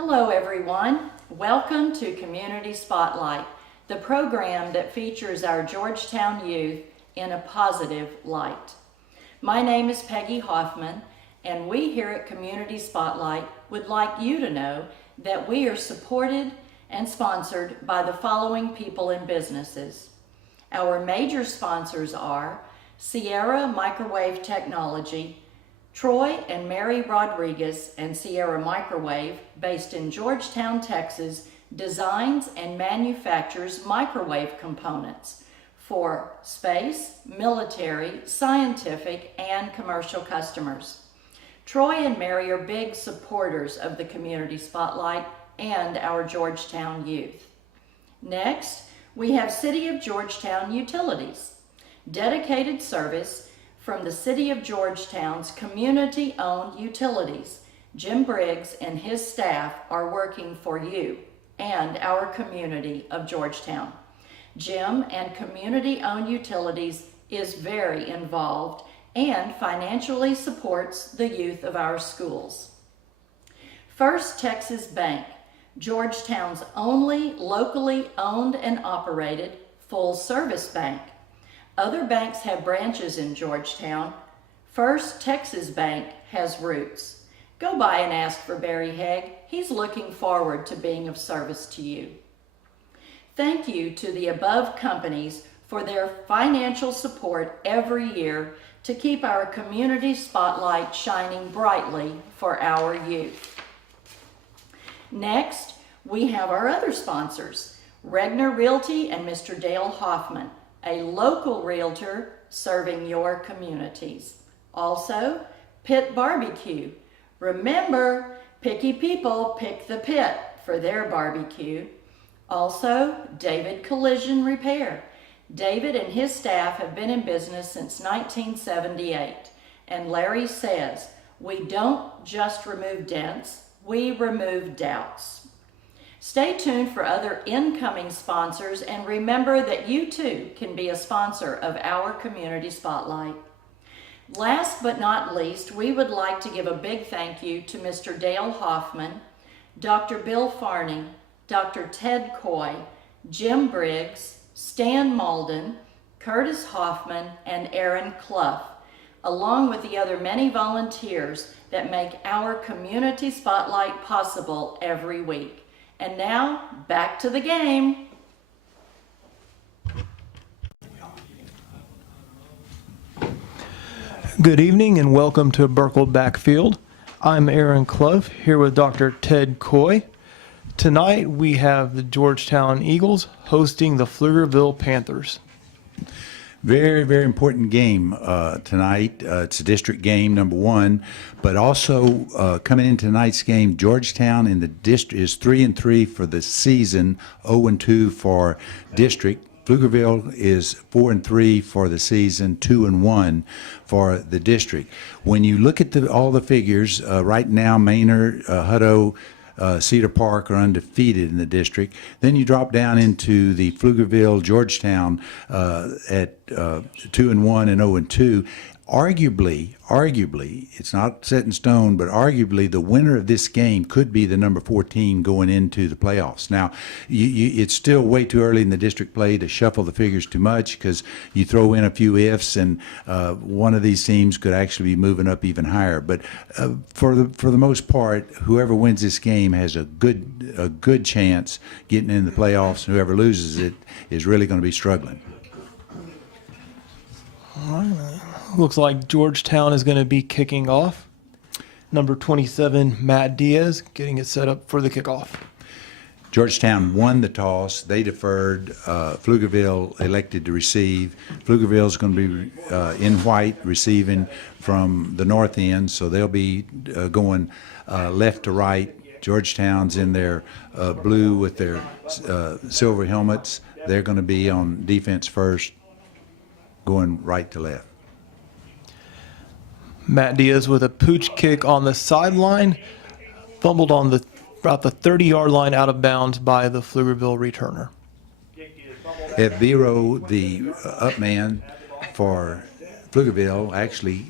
Hello everyone. Welcome to Community Spotlight, the program that features our Georgetown youth in a positive light. My name is Peggy Hoffman, and we here at Community Spotlight would like you to know that we are supported and sponsored by the following people and businesses. Our major sponsors are Sierra Microwave Technology, Troy and Mary Rodriguez and Sierra Microwave, based in Georgetown, Texas, designs and manufactures microwave components for space, military, scientific, and commercial customers. Troy and Mary are big supporters of the Community Spotlight and our Georgetown youth. Next, we have City of Georgetown Utilities, dedicated service from the City of Georgetown's community-owned utilities. Jim Briggs and his staff are working for you and our community of Georgetown. Jim and community-owned utilities is very involved and financially supports the youth of our schools. First Texas Bank, Georgetown's only locally owned and operated full-service bank. Other banks have branches in Georgetown. First Texas Bank has roots. Go by and ask for Barry Haig. He's looking forward to being of service to you. Thank you to the above companies for their financial support every year to keep our community spotlight shining brightly for our youth. Next, we have our other sponsors, Regner Realty and Mr. Dale Hoffman, a local realtor serving your communities. Also, Pit Barbecue. Remember, picky people pick the pit for their barbecue. Also, David Collision Repair. David and his staff have been in business since 1978. And Larry says, we don't just remove dents, we remove doubts. Stay tuned for other incoming sponsors, and remember that you too can be a sponsor of our Community Spotlight. Last but not least, we would like to give a big thank you to Mr. Dale Hoffman, Dr. Bill Farney, Dr. Ted Coy, Jim Briggs, Stan Malden, Curtis Hoffman, and Aaron Clough, along with the other many volunteers that make our Community Spotlight possible every week. And now, back to the game. Good evening and welcome to Burkle Backfield. I'm Aaron Clough here with Dr. Ted Coy. Tonight we have the Georgetown Eagles hosting the Pflugerville Panthers. Very, very important game tonight. It's a district game, number one, but also coming in tonight's game, Georgetown in the district is 3-3 for the season, 0-2 for district. Pflugerville is 4-3 for the season, 2-1 for the district. When you look at all the figures, right now, Maynard, Hutto, Cedar Park are undefeated in the district. Then you drop down into the Pflugerville, Georgetown at 2-1 and 0-2. Arguably, it's not set in stone, but arguably the winner of this game could be the number 14 going into the playoffs. Now, it's still way too early in the district play to shuffle the figures too much, because you throw in a few ifs and one of these teams could actually be moving up even higher. But for the most part, whoever wins this game has a good chance getting in the playoffs. Whoever loses it is really going to be struggling. All right. Looks like Georgetown is going to be kicking off. Number 27, Matt Diaz, getting it set up for the kickoff. Georgetown won the toss. They deferred. Pflugerville elected to receive. Pflugerville is going to be in white, receiving from the north end, so they'll be going left to right. Georgetown's in their blue with their silver helmets. They're going to be on defense first, going right to left. Matt Diaz with a pooch kick on the sideline, fumbled on about the 30-yard line out of bounds by the Pflugerville returner. Vero, the up man for Pflugerville, actually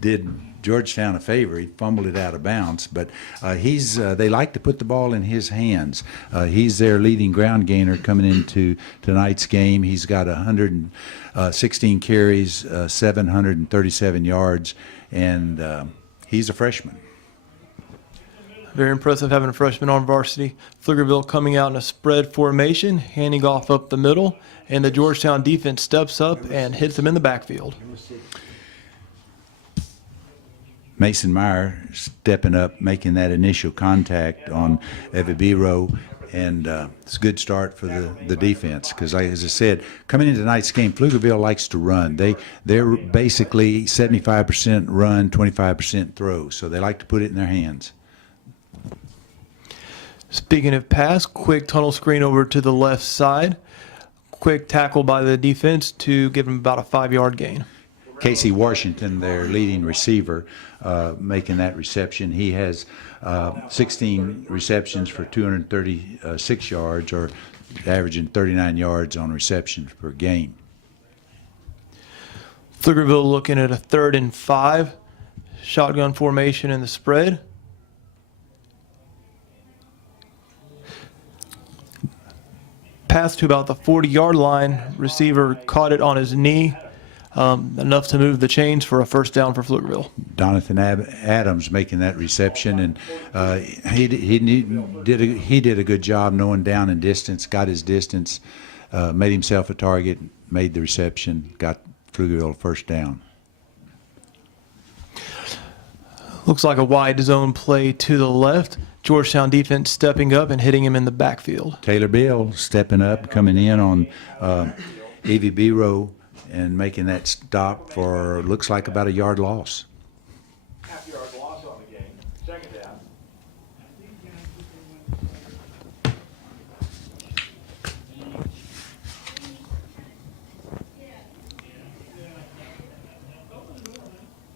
did Georgetown a favor. He fumbled it out of bounds, but they like to put the ball in his hands. He's their leading ground gainer coming into tonight's game. He's got 116 carries, 737 yards, and he's a freshman. Very impressive having a freshman on varsity. Pflugerville coming out in a spread formation, handing off up the middle, and the Georgetown defense steps up and hits them in the backfield. Mason Meyer stepping up, making that initial contact on Evibiro, and it's a good start for the defense because, as I said, coming into tonight's game, Pflugerville likes to run. They're basically 75% run, 25% throw, so they like to put it in their hands. Speaking of pass, quick tunnel screen over to the left side. Quick tackle by the defense to give them about a 5-yard gain. Casey Washington, their leading receiver, making that reception. He has 16 receptions for 236 yards, or averaging 39 yards on receptions per game. Pflugerville looking at a 3rd and 5. Shotgun formation in the spread. Pass to about the 40-yard line. Receiver caught it on his knee, enough to move the chains for a first down for Pflugerville. Donathan Adams making that reception, and he did a good job knowing down and distance, got his distance, made himself a target, made the reception, got Pflugerville first down. Looks like a wide zone play to the left. Georgetown defense stepping up and hitting him in the backfield. Taylor Bill stepping up, coming in on Evie Biro and making that stop for, looks like about a yard loss. Half-yard loss on the game. Second down.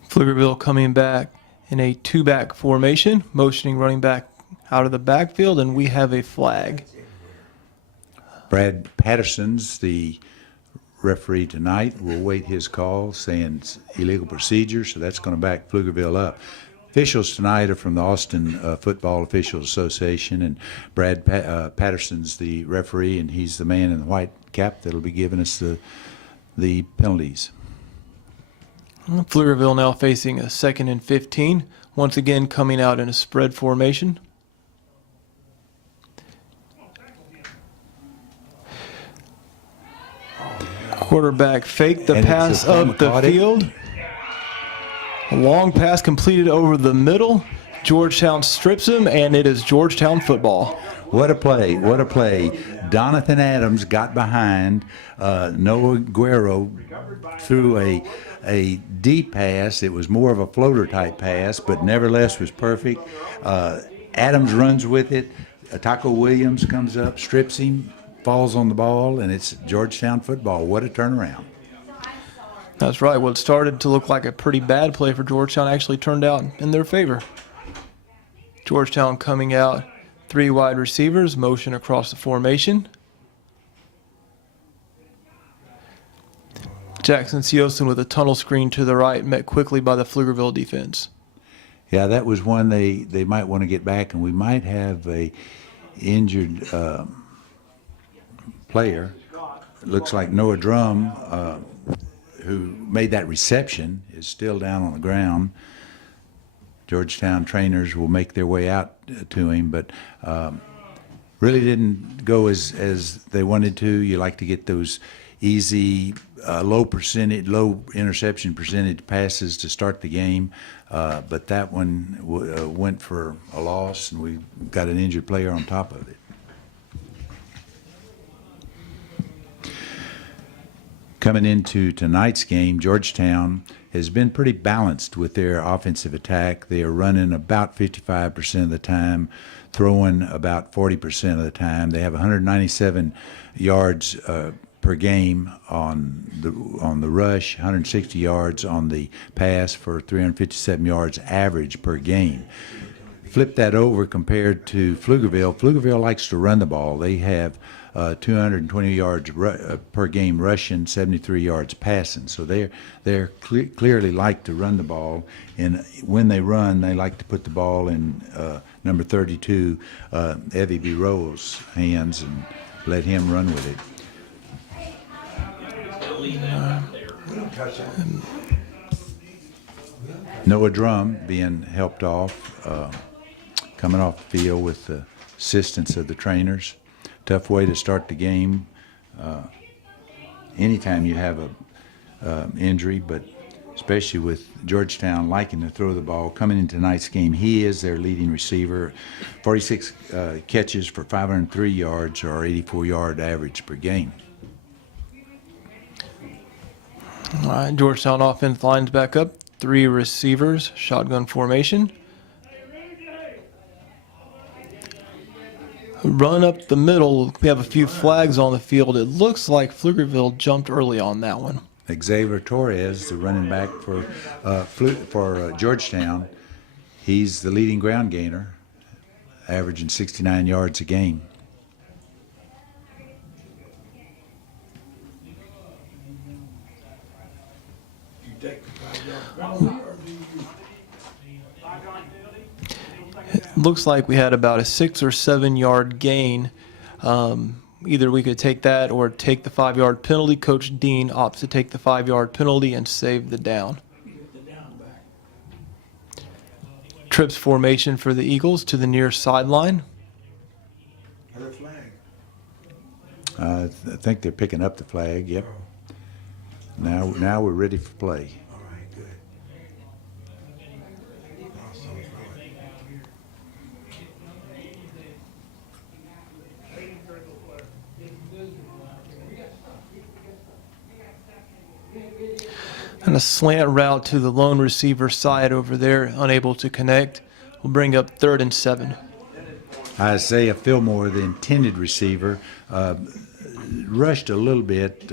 Pflugerville coming back in a 2-back formation, motioning running back out of the backfield, and we have a flag. Brad Patterson's the referee tonight. We'll wait his call saying it's illegal procedure, so that's going to back Pflugerville up. Officials tonight are from the Austin Football Officials Association, and Brad Patterson's the referee, and he's the man in the white cap that'll be giving us the penalties. Pflugerville now facing a 2nd and 15, once again coming out in a spread formation. Quarterback faked the pass up the field. A long pass completed over the middle. Georgetown strips him, and it is Georgetown football. What a play, what a play. Donathan Adams got behind. Noah Guerrero threw a deep pass. It was more of a floater-type pass, but nevertheless was perfect. Adams runs with it. Taco Williams comes up, strips him, falls on the ball, and it's Georgetown football. What a turnaround. That's right. What started to look like a pretty bad play for Georgetown actually turned out in their favor. Georgetown coming out, 3 wide receivers, motion across the formation. Jackson Seosin with a tunnel screen to the right, met quickly by the Pflugerville defense. Yeah, that was one they might want to get back, and we might have a injured player. It looks like Noah Drum, who made that reception, is still down on the ground. Georgetown trainers will make their way out to him, but really didn't go as they wanted to. You like to get those easy, low interception percentage passes to start the game, but that one went for a loss, and we got an injured player on top of it. Coming into tonight's game, Georgetown has been pretty balanced with their offensive attack. They are running about 55% of the time, throwing about 40% of the time. They have 197 yards per game on the rush, 160 yards on the pass for 357 yards average per game. Flip that over compared to Pflugerville. Pflugerville likes to run the ball. They have 220 yards per game rushing, 73 yards passing. So they're clearly like to run the ball, and when they run, they like to put the ball in number 32, Evie B. Rowe's hands and let him run with it. Noah Drum being helped off, coming off the field with the assistance of the trainers. Tough way to start the game. Anytime you have a injury, but especially with Georgetown liking to throw the ball. Coming into tonight's game, he is their leading receiver. 46 catches for 503 yards, or 84-yard average per game. All right, Georgetown offense lines back up. 3 receivers, shotgun formation. Run up the middle. We have a few flags on the field. It looks like Pflugerville jumped early on that one. Xavier Torres, the running back for Georgetown, he's the leading ground gainer, averaging 69 yards a game. It looks like we had about a 6 or 7 yard gain. Either we could take that or take the 5-yard penalty. Coach Dean opts to take the 5-yard penalty and save the down. Trips formation for the Eagles to the near sideline. I think they're picking up the flag. Yep. Now we're ready for play. And a slant route to the lone receiver side over there, unable to connect. Will bring up 3rd and 7. Isaiah Fillmore, the intended receiver, rushed a little bit.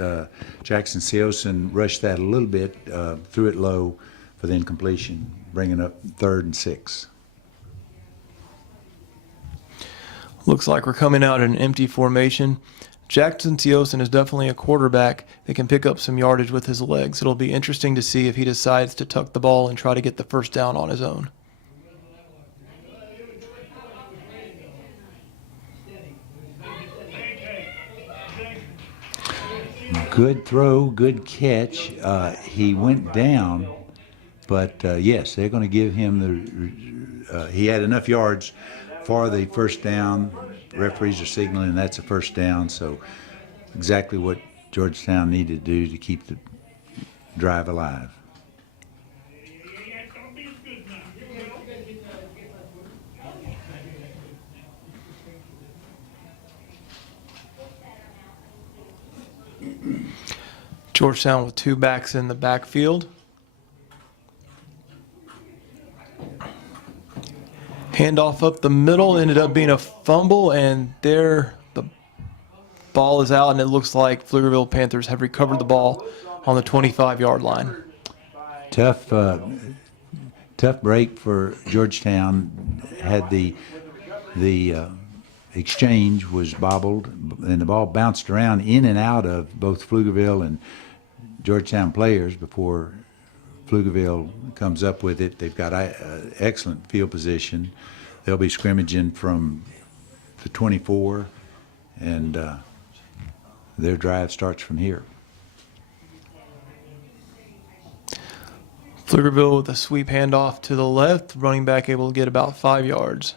Jackson Seosin rushed that a little bit, threw it low for the incompletion, bringing up 3rd and 6. Looks like we're coming out in an empty formation. Jackson Seosin is definitely a quarterback that can pick up some yardage with his legs. It'll be interesting to see if he decides to tuck the ball and try to get the first down on his own. Good throw, good catch. He went down, but yes, they're going to give him he had enough yards for the first down. Referees are signaling that's a first down, so exactly what Georgetown needed to do to keep the drive alive. Georgetown with 2 backs in the backfield. Handoff up the middle ended up being a fumble, and there the ball is out, and it looks like Pflugerville Panthers have recovered the ball on the 25-yard line. Tough break for Georgetown. Had the exchange was bobbled, and the ball bounced around in and out of both Pflugerville and Georgetown players before Pflugerville comes up with it. They've got excellent field position. They'll be scrimmaging from the 24, and their drive starts from here. Pflugerville with a sweep handoff to the left, running back able to get about 5 yards.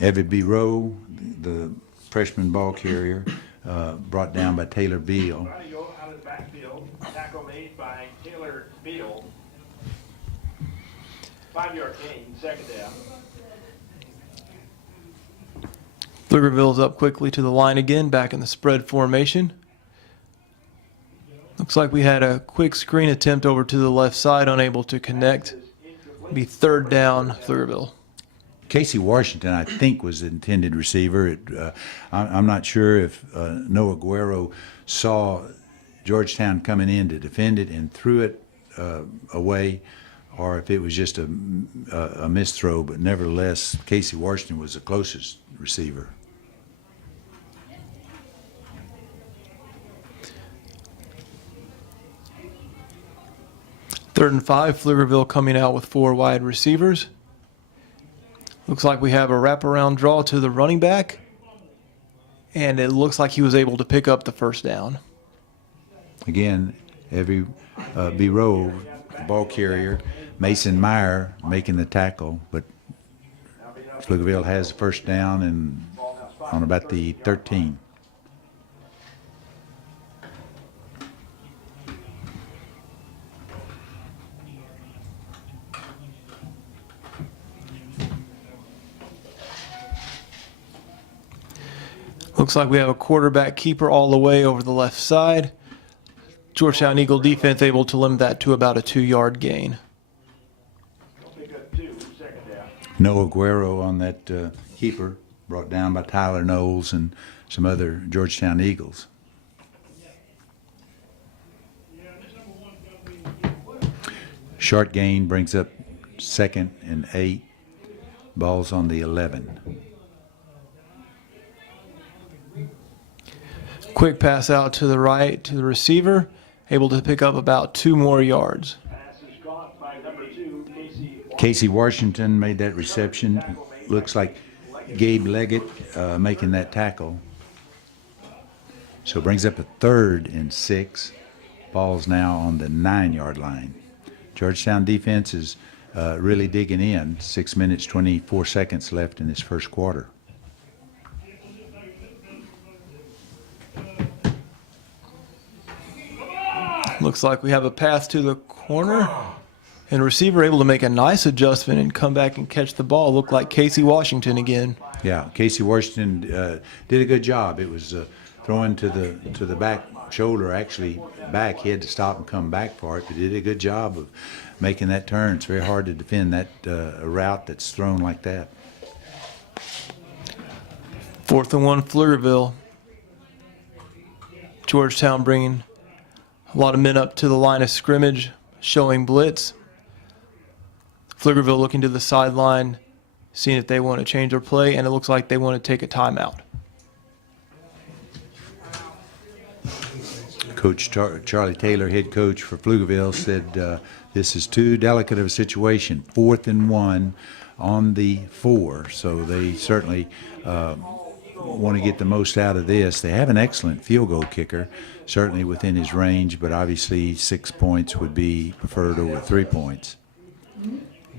Evie B. Rowe, the freshman ball carrier, brought down by Taylor Beal. Trying to go out of the backfield. Tackle made by Taylor Beal. 5-yard gain, 2nd down. Pflugerville's up quickly to the line again, back in the spread formation. Looks like we had a quick screen attempt over to the left side, unable to connect. Be 3rd down, Pflugerville. Casey Washington, I think, was the intended receiver. I'm not sure if Noah Guerrero saw Georgetown coming in to defend it and threw it away, or if it was just a missed throw. But nevertheless, Casey Washington was the closest receiver. 3rd and 5, Pflugerville coming out with 4 wide receivers. Looks like we have a wraparound draw to the running back, and it looks like he was able to pick up the first down. Again, every B-row ball carrier, Mason Meyer making the tackle, but Pflugerville has the first down and on about the 13. Looks like we have a quarterback keeper all the way over the left side. Georgetown Eagle defense able to limit that to about a 2-yard gain. Pick up 2, second down. No Aguero on that keeper, brought down by Tyler Knowles and some other Georgetown Eagles. Short gain brings up 2nd and 8. Ball's on the 11. Quick pass out to the right to the receiver, able to pick up about 2 more yards. Pass is caught by number 2, Casey Washington made that reception. Looks like Gabe Leggett making that tackle. So it brings up a 3rd and 6. Ball's now on the 9-yard line. Georgetown defense is really digging in. 6 minutes, 24 seconds left in this first quarter. Looks like we have a pass to the corner, and receiver able to make a nice adjustment and come back and catch the ball. Looked like Casey Washington again. Yeah, Casey Washington did a good job. It was throwing to the back shoulder, actually back. He had to stop and come back for it, but he did a good job of making that turn. It's very hard to defend that a route that's thrown like that. 4th and 1, Pflugerville. Georgetown bringing a lot of men up to the line of scrimmage, showing blitz. Pflugerville looking to the sideline, seeing if they want to change their play, and it looks like they want to take a timeout. Coach Charlie Taylor, head coach for Pflugerville, said this is too delicate of a situation. 4th and 1 on the 4, so they certainly want to get the most out of this. They have an excellent field goal kicker, certainly within his range, but obviously 6 points would be preferred over 3 points.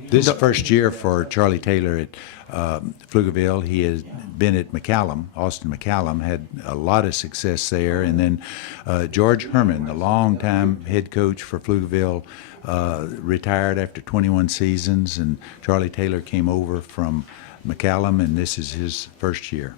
This is the first year for Charlie Taylor at Pflugerville. He has been at McCallum. Austin McCallum had a lot of success there. And then George Herman, the longtime head coach for Pflugerville, retired after 21 seasons. And Charlie Taylor came over from McCallum, and this is his first year.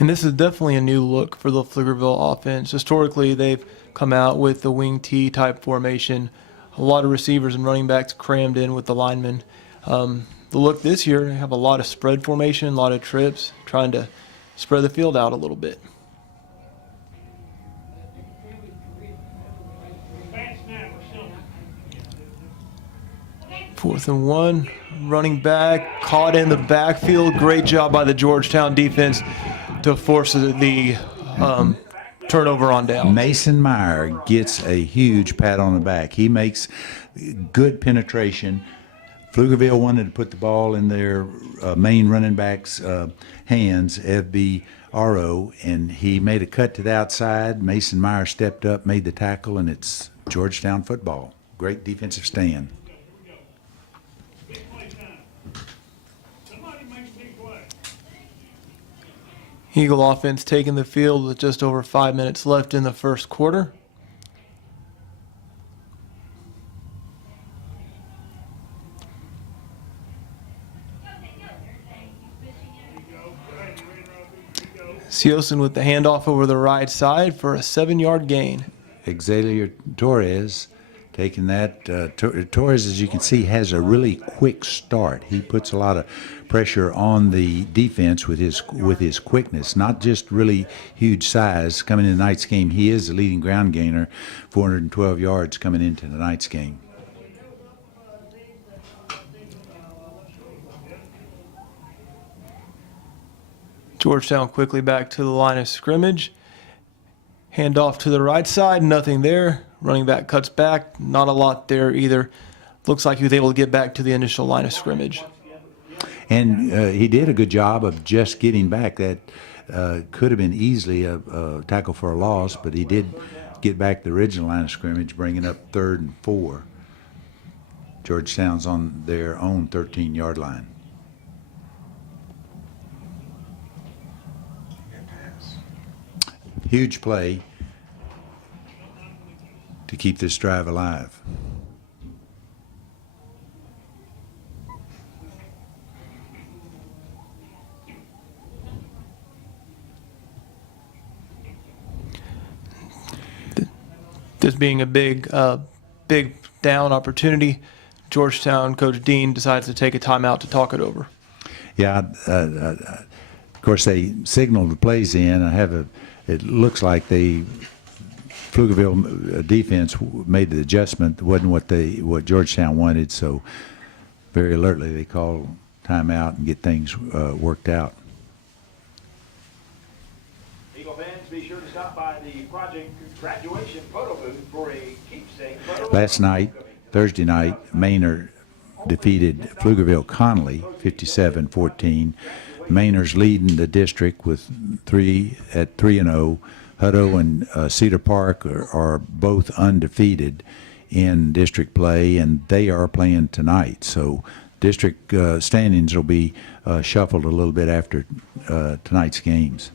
And this is definitely a new look for the Pflugerville offense. Historically, they've come out with the wing T type formation. A lot of receivers and running backs crammed in with the linemen. The look this year, they have a lot of spread formation, a lot of trips, trying to spread the field out a little bit. Fourth and 1, running back, caught in the backfield. Great job by the Georgetown defense to force the turnover on down. Mason Meyer gets a huge pat on the back. He makes good penetration. Pflugerville wanted to put the ball in their main running back's hands, FB Aro, and he made a cut to the outside. Mason Meyer stepped up, made the tackle, and it's Georgetown football. Great defensive stand. Eagle offense taking the field with just over 5 minutes left in the first quarter. Siosin with the handoff over the right side for a 7-yard gain. Xavier Torres taking that. Torres, as you can see, has a really quick start. He puts a lot of pressure on the defense with his quickness, not just really huge size. Coming into tonight's game, he is the leading ground gainer, 412 yards coming into tonight's game. Georgetown quickly back to the line of scrimmage. Hand off to the right side, nothing there. Running back cuts back, not a lot there either. Looks like he was able to get back to the initial line of scrimmage. And he did a good job of just getting back. That could have been easily a tackle for a loss, but he did get back the original line of scrimmage, bringing up 3rd and 4. Georgetown's on their own 13-yard line. Huge play to keep this drive alive. This being a big down opportunity, Georgetown coach Dean decides to take a timeout to talk it over. Yeah, of course they signaled the plays in. It looks like the Pflugerville defense made the adjustment. It wasn't what Georgetown wanted, so very alertly they called timeout and get things worked out. Eagle fans, be sure to stop by the project graduation photo booth for a keepsake photo. Last night, Thursday night, Maynard defeated Pflugerville Connolly 57-14. Maynard's leading the district with 3-0. Hutto and Cedar Park are both undefeated in district play, and they are playing tonight. So district standings will be shuffled a little bit after tonight's games.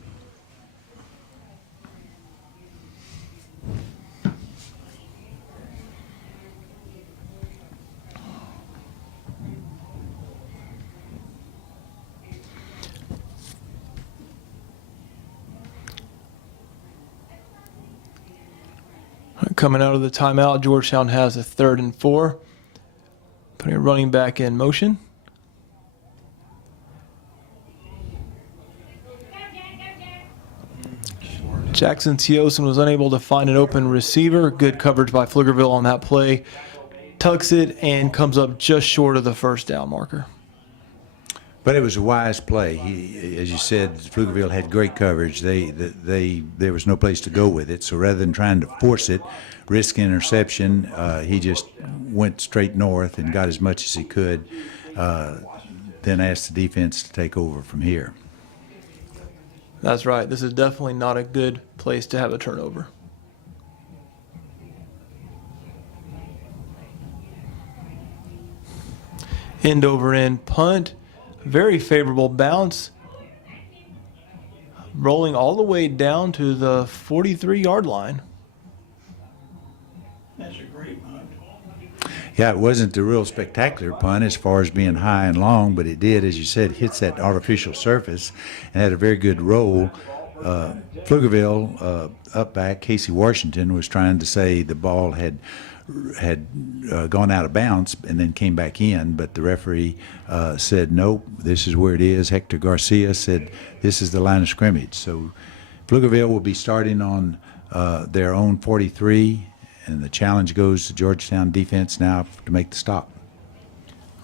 Coming out of the timeout, Georgetown has a 3rd and 4. Putting a running back in motion. Jackson Teosin was unable to find an open receiver. Good coverage by Pflugerville on that play. Tucks it and comes up just short of the first down marker. But it was a wise play. As you said, Pflugerville had great coverage. There was no place to go with it. So rather than trying to force it, risk interception, he just went straight north and got as much as he could. Then asked the defense to take over from here. That's right. This is definitely not a good place to have a turnover. End over end punt. Very favorable bounce. Rolling all the way down to the 43-yard line. That's a great punt. Yeah, it wasn't a real spectacular punt as far as being high and long, but it did, as you said, hits that artificial surface and had a very good roll. Pflugerville, up back, Casey Washington was trying to say the ball had gone out of bounds and then came back in, but the referee said, nope, this is where it is. Hector Garcia said, this is the line of scrimmage. So Pflugerville will be starting on their own 43, and the challenge goes to Georgetown defense now to make the stop.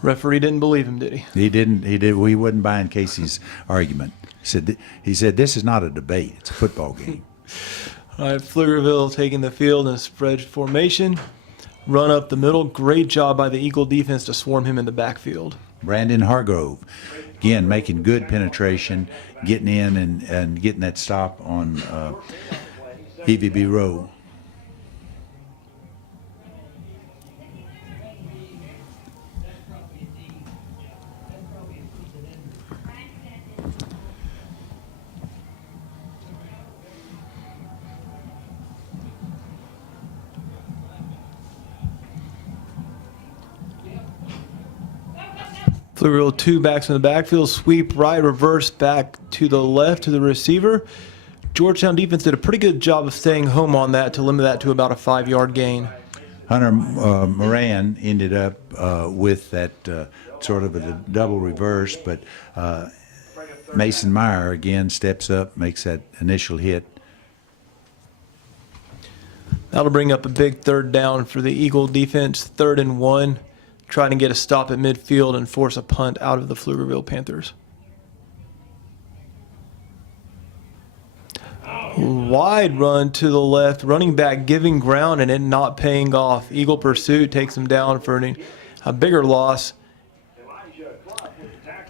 Referee didn't believe him, did he? He didn't. He wasn't buying Casey's argument. He said, this is not a debate. It's a football game. All right, Pflugerville taking the field in a spread formation. Run up the middle. Great job by the Eagle defense to swarm him in the backfield. Brandon Hargrove, again, making good penetration, getting in and getting that stop on EVB Rowe. Pflugerville 2 backs in the backfield, sweep right, reverse back to the left to the receiver. Georgetown defense did a pretty good job of staying home on that to limit that to about a 5-yard gain. Hunter Moran ended up with that sort of a double reverse, but Mason Meyer again steps up, makes that initial hit. That'll bring up a big 3rd down for the Eagle defense, 3rd and 1. Trying to get a stop at midfield and force a punt out of the Pflugerville Panthers. Wide run to the left, running back giving ground and it not paying off. Eagle pursuit takes him down for a bigger loss.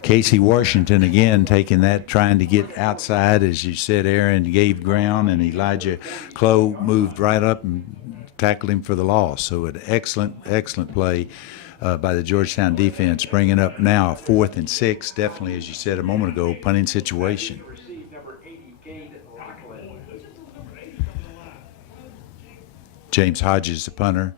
Casey Washington again taking that, trying to get outside, as you said, Aaron gave ground, and Elijah Clough moved right up and tackled him for the loss. So an excellent play by the Georgetown defense, bringing up now a 4th and 6, definitely, as you said a moment ago, punting situation. James Hodges, the punter.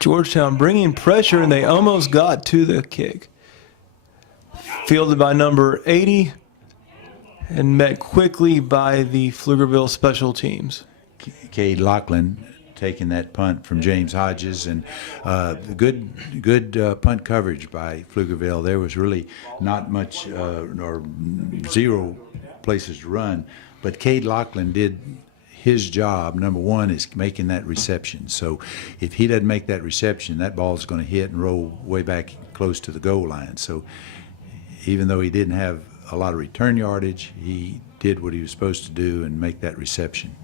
Georgetown bringing pressure, and they almost got to the kick. Fielded by number 80 and met quickly by the Pflugerville special teams. Cade Lachlan taking that punt from James Hodges, and good punt coverage by Pflugerville. There was really not much or zero places to run, but Cade Lachlan did his job. Number one is making that reception. So if he doesn't make that reception, that ball is going to hit and roll way back close to the goal line. So even though he didn't have a lot of return yardage, he did what he was supposed to do and make that reception.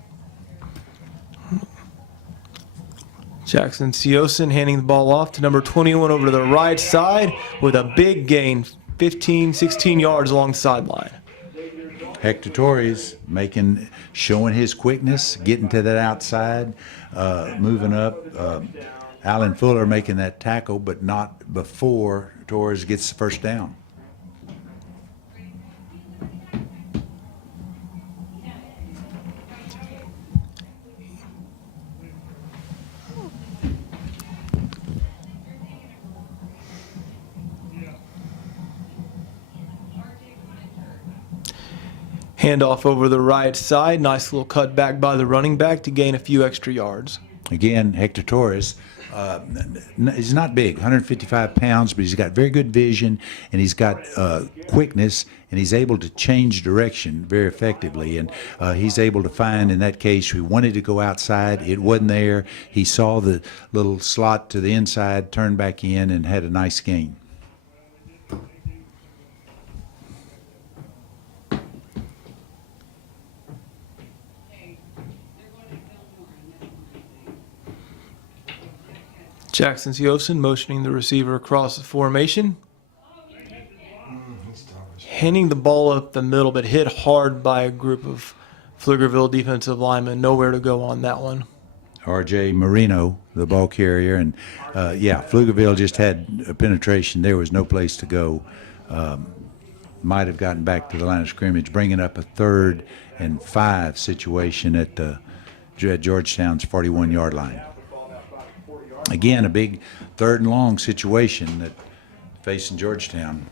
Jackson Siosen handing the ball off to number 21 over to the right side with a big gain, 15, 16 yards along the sideline. Hector Torres showing his quickness, getting to that outside, moving up. Alan Fuller making that tackle, but not before Torres gets the first down. Handoff over the right side. Nice little cut back by the running back to gain a few extra yards. Again, Hector Torres, he's not big, 155 pounds, but he's got very good vision, and he's got quickness, and he's able to change direction very effectively. And he's able to find, in that case, we wanted to go outside. It wasn't there. He saw the little slot to the inside, turned back in, and had a nice gain. Jackson Siosen motioning the receiver across the formation. Handing the ball up the middle, but hit hard by a group of Pflugerville defensive linemen. Nowhere to go on that one. R.J. Marino, the ball carrier. And, Pflugerville just had a penetration. There was no place to go. Might have gotten back to the line of scrimmage, bringing up a 3rd and 5 situation at Georgetown's 41-yard line. Again, a big 3rd and long situation that facing Georgetown.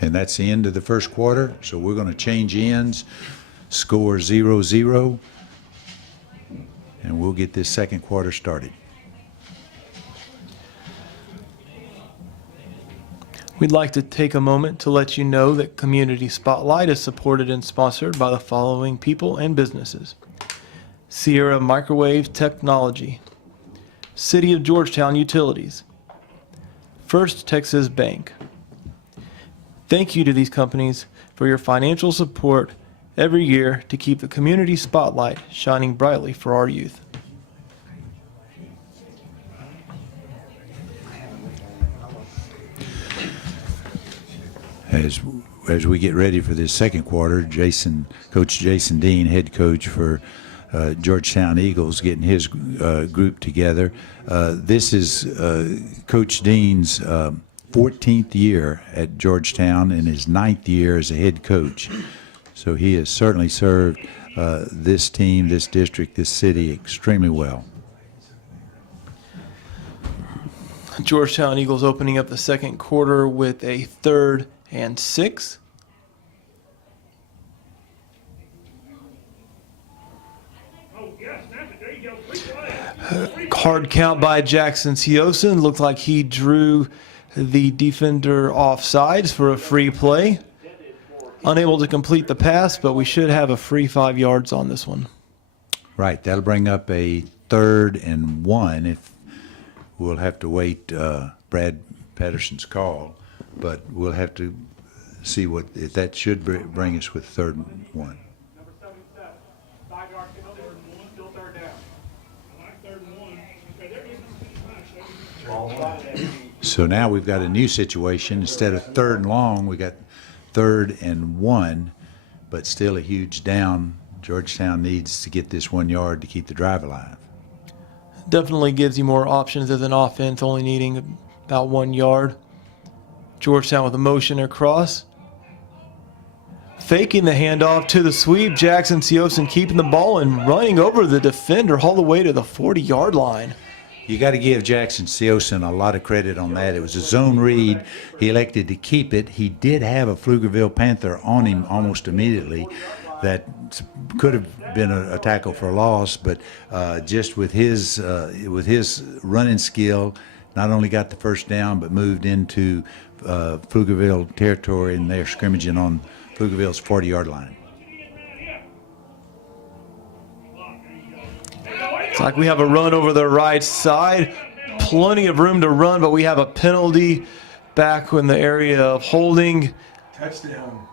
And that's the end of the first quarter, so we're going to change ends, score 0-0, and we'll get this second quarter started. We'd like to take a moment to let you know that Community Spotlight is supported and sponsored by the following people and businesses: Sierra Microwave Technology, City of Georgetown Utilities, First Texas Bank. Thank you to these companies for your financial support every year to keep the Community Spotlight shining brightly for our youth. As we get ready for this second quarter, Coach Jason Dean, head coach for Georgetown Eagles, getting his group together. This is Coach Dean's 14th year at Georgetown and his 9th year as a head coach. So he has certainly served this team, this district, this city extremely well. Georgetown Eagles opening up the second quarter with a 3rd and 6. Hard count by Jackson Siosen. Looked like he drew the defender offsides for a free play. Unable to complete the pass, but we should have a free 5 yards on this one. Right, that'll bring up a 3rd and 1 if we'll have to wait Brad Patterson's call, but we'll have to see if that should bring us with 3rd and 1. Number 77, 5-yard penalty, still third down. So now we've got a new situation. Instead of 3rd and long, we got 3rd and 1, but still a huge down. Georgetown needs to get this 1 yard to keep the drive alive. Definitely gives you more options as an offense, only needing about 1 yard. Georgetown with a motion across. Faking the handoff to the sweep. Jackson Seosin keeping the ball and running over the defender all the way to the 40-yard line. You got to give Jackson Seosin a lot of credit on that. It was a zone read. He elected to keep it. He did have a Pflugerville Panther on him almost immediately. That could have been a tackle for a loss, but just with his running skill, not only got the first down, but moved into Pflugerville territory, and they're scrimmaging on Pflugerville's 40-yard line. It's like we have a run over the right side. Plenty of room to run, but we have a penalty back in the area of holding. Touchdown.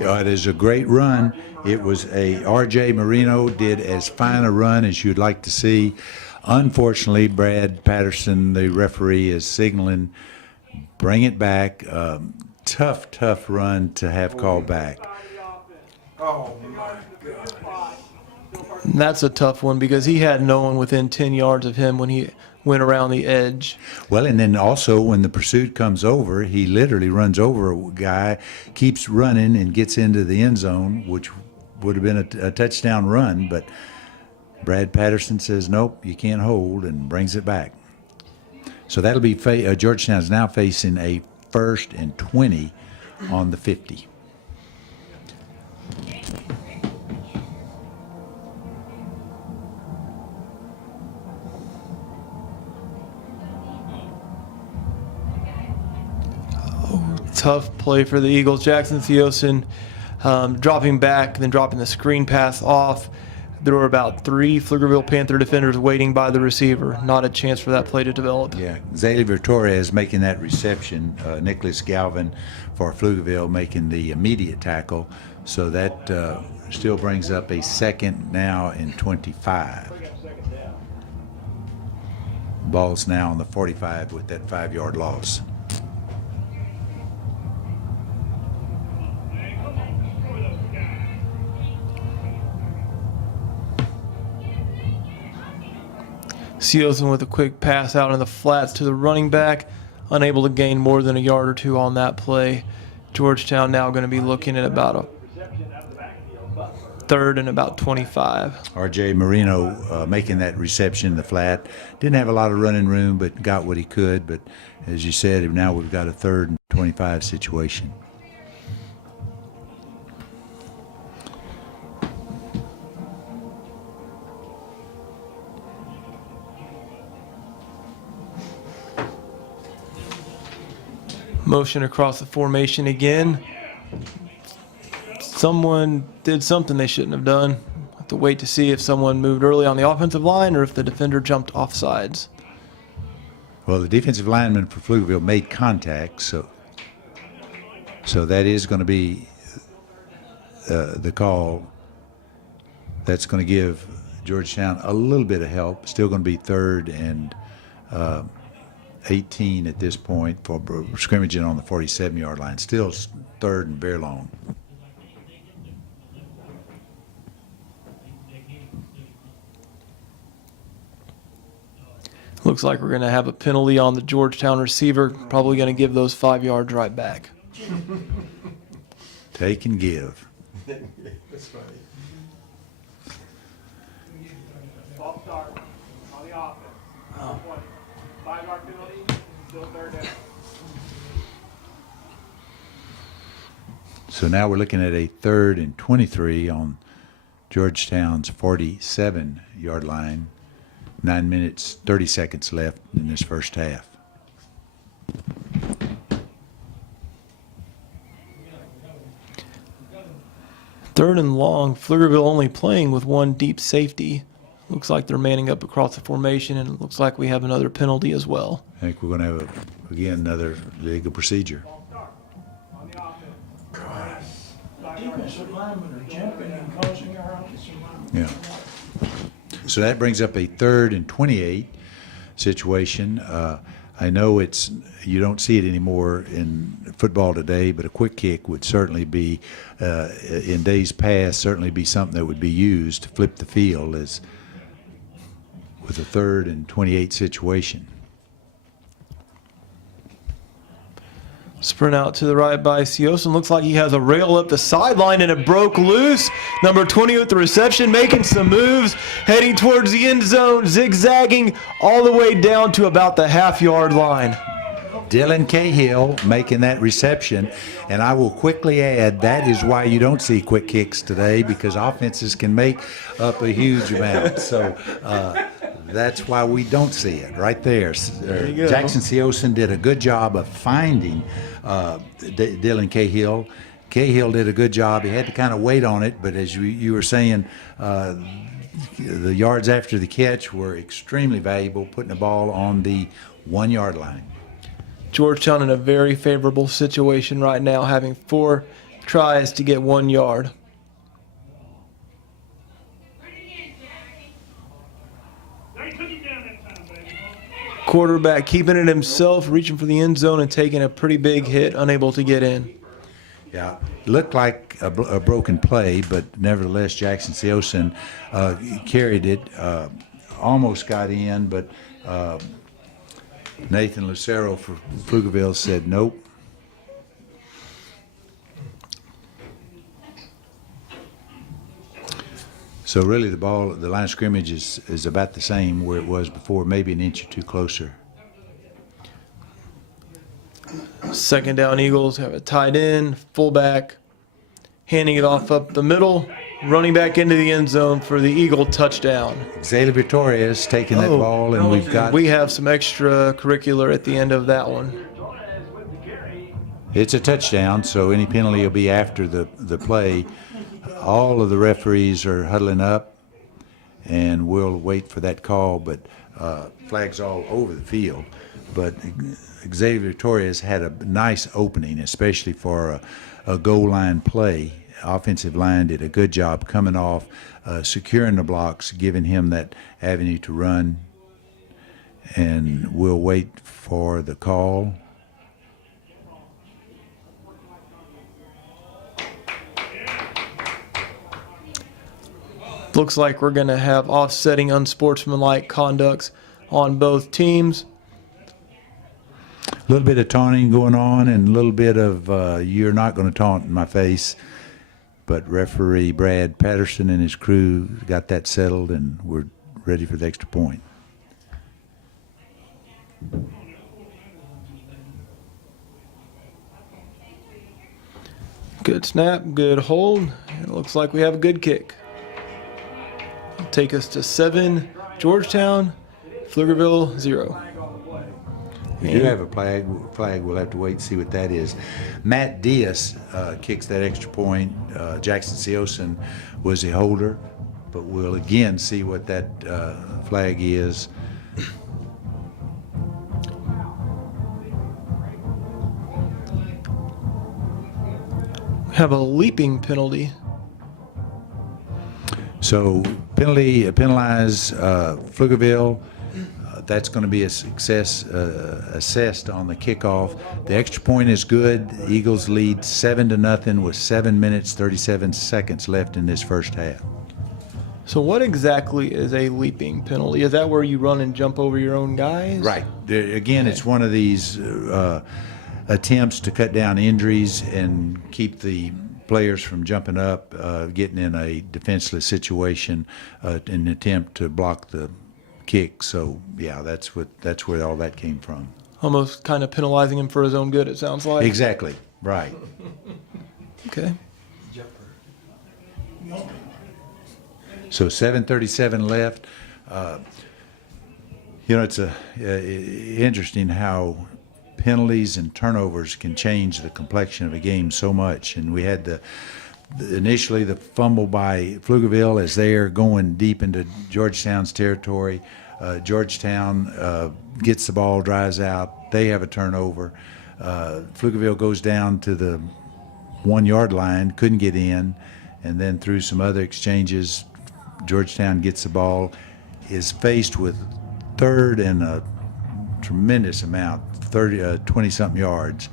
It is a great run. It was R.J. Marino did as fine a run as you'd like to see. Unfortunately, Brad Patterson, the referee, is signaling, bring it back. Tough run to have called back. Oh, my God. And that's a tough one because he had no one within 10 yards of him when he went around the edge. Well, and then also when the pursuit comes over, he literally runs over a guy, keeps running, and gets into the end zone, which would have been a touchdown run. But Brad Patterson says, nope, you can't hold, and brings it back. So that'll be Georgetown's now facing a 1st and 20 on the 50. Tough play for the Eagles. Jackson Seosin dropping back, then dropping the screen pass off. There were about 3 Pflugerville Panther defenders waiting by the receiver. Not a chance for that play to develop. Yeah, Xavier Torres making that reception. Nicholas Galvin for Pflugerville making the immediate tackle. So that still brings up a 2nd now and 25. Ball's now on the 45 with that 5-yard loss. Seosin with a quick pass out in the flats to the running back, unable to gain more than a yard or 2 on that play. Georgetown now going to be looking at about a 3rd and about 25. R.J. Marino making that reception in the flat. Didn't have a lot of running room, but got what he could. But as you said, now we've got a 3rd and 25 situation. Motion across the formation again. Someone did something they shouldn't have done. Have to wait to see if someone moved early on the offensive line or if the defender jumped off sides. Well, the defensive lineman for Pflugerville made contact, so that is going to be the call. That's going to give Georgetown a little bit of help. Still going to be 3rd and 18 at this point for scrimmaging on the 47-yard line. Still 3rd and very long. Looks like we're going to have a penalty on the Georgetown receiver. Probably going to give those 5 yards right back. Take and give. That's funny. False start on the offense. 20. 5-yard penalty, still third down. So now we're looking at a 3rd and 23 on Georgetown's 47-yard line. 9 minutes, 30 seconds left in this first half. Third and long, Pflugerville only playing with one deep safety. Looks like they're manning up across the formation, and it looks like we have another penalty as well. I think we're going to have, again, another legal procedure. On the offense. Defensive linemen are jumping and causing our offensive linemen. Yeah. So that brings up a 3rd and 28 situation. I know you don't see it anymore in football today, but a quick kick would certainly be, in days past, certainly be something that would be used to flip the field as with a 3rd and 28 situation. Sprint out to the right by Siosen. Looks like he has a rail up the sideline, and it broke loose. Number 20 with the reception, making some moves, heading towards the end zone, zigzagging all the way down to about the half-yard line. Dylan Cahill making that reception, and I will quickly add that is why you don't see quick kicks today, because offenses can make up a huge amount. So that's why we don't see it right there. You go. Jackson Siosen did a good job of finding Dylan Cahill. Cahill did a good job. He had to kind of wait on it, but as you were saying, the yards after the catch were extremely valuable, putting the ball on the 1-yard line. Georgetown in a very favorable situation right now, having 4 tries to get 1 yard. They took him down that time, baby. Quarterback keeping it himself, reaching for the end zone and taking a pretty big hit, unable to get in. Yeah, looked like a broken play, but nevertheless, Jackson Siosen carried it, almost got in, but Nathan Lucero for Pflugerville said nope. So really the line of scrimmage is about the same where it was before, maybe an inch or two closer. Second down, Eagles have a tight end, fullback, handing it off up the middle, running back into the end zone for the Eagle touchdown. Xavier Victoria's taking that ball, and We have some extracurricular at the end of that one. It's a touchdown, so any penalty will be after the play. All of the referees are huddling up, and we'll wait for that call, but flags all over the field. But Xavier Victoria's had a nice opening, especially for a goal line play. Offensive line did a good job coming off, securing the blocks, giving him that avenue to run. And we'll wait for the call. Looks like we're going to have offsetting unsportsmanlike conducts on both teams. A little bit of taunting going on and a little bit of you're not going to taunt in my face. But referee Brad Patterson and his crew got that settled, and we're ready for the extra point. Good snap, good hold. It looks like we have a good kick. Take us to 7, Georgetown, Pflugerville 0. We do have a flag. We'll have to wait and see what that is. Matt Diaz kicks that extra point. Jackson Siosen was the holder, but we'll again see what that flag is. We have a leaping penalty. So penalize Pflugerville. That's going to be a success assessed on the kickoff. The extra point is good. The Eagles lead 7-0 with 7 minutes 37 seconds left in this first half. So what exactly is a leaping penalty? Is that where you run and jump over your own guys? Right. Again, it's one of these attempts to cut down injuries and keep the players from jumping up, getting in a defenseless situation, in an attempt to block the kick. So yeah, that's where all that came from. Almost kind of penalizing him for his own good, it sounds like. Exactly. Right. Okay. So 7:37 left. It's interesting how penalties and turnovers can change the complexion of a game so much. And we had initially the fumble by Pflugerville as they are going deep into Georgetown's territory. Georgetown gets the ball, drives out. They have a turnover. Pflugerville goes down to the 1 yard line, couldn't get in, and then through some other exchanges, Georgetown gets the ball, is faced with third and a tremendous amount, 20-something yards.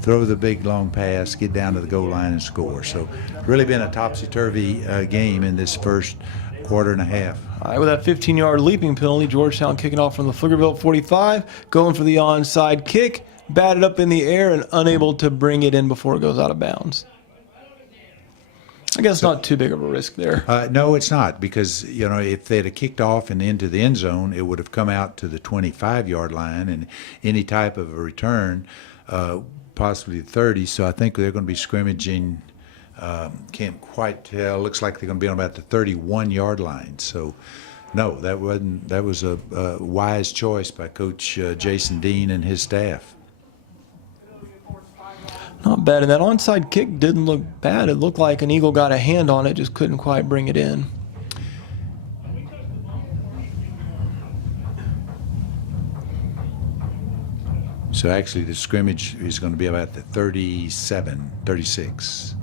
Throw the big long pass, get down to the goal line and score. So really been a topsy-turvy game in this first quarter and a half. All right, with that 15-yard leaping penalty, Georgetown kicking off from the Pflugerville 45, going for the onside kick, batted up in the air and unable to bring it in before it goes out of bounds. I guess not too big of a risk there. No, it's not, because if they'd have kicked off and into the end zone, it would have come out to the 25-yard line, and any type of a return, possibly 30. So I think they're going to be scrimmaging. Can't quite tell. Looks like they're going to be on about the 31-yard line. So, no, that was a wise choice by Coach Jason Dean and his staff. Not bad. And that onside kick didn't look bad. It looked like an Eagle got a hand on it, just couldn't quite bring it in. So actually the scrimmage is going to be about the 37, 36.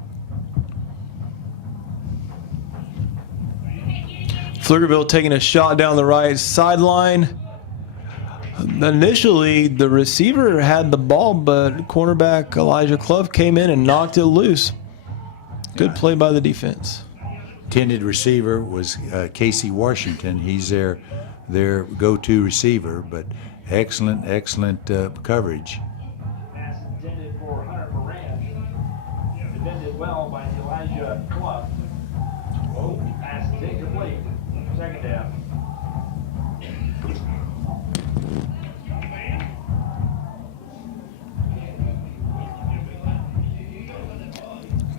Pflugerville taking a shot down the right sideline. Initially, the receiver had the ball, but cornerback Elijah Clough came in and knocked it loose. Good play by the defense. Intended receiver was Casey Washington. He's their go-to receiver, but excellent coverage. Pass intended for Hunter Moran. Defended well by Elijah Clough. Pass is incomplete. Second down.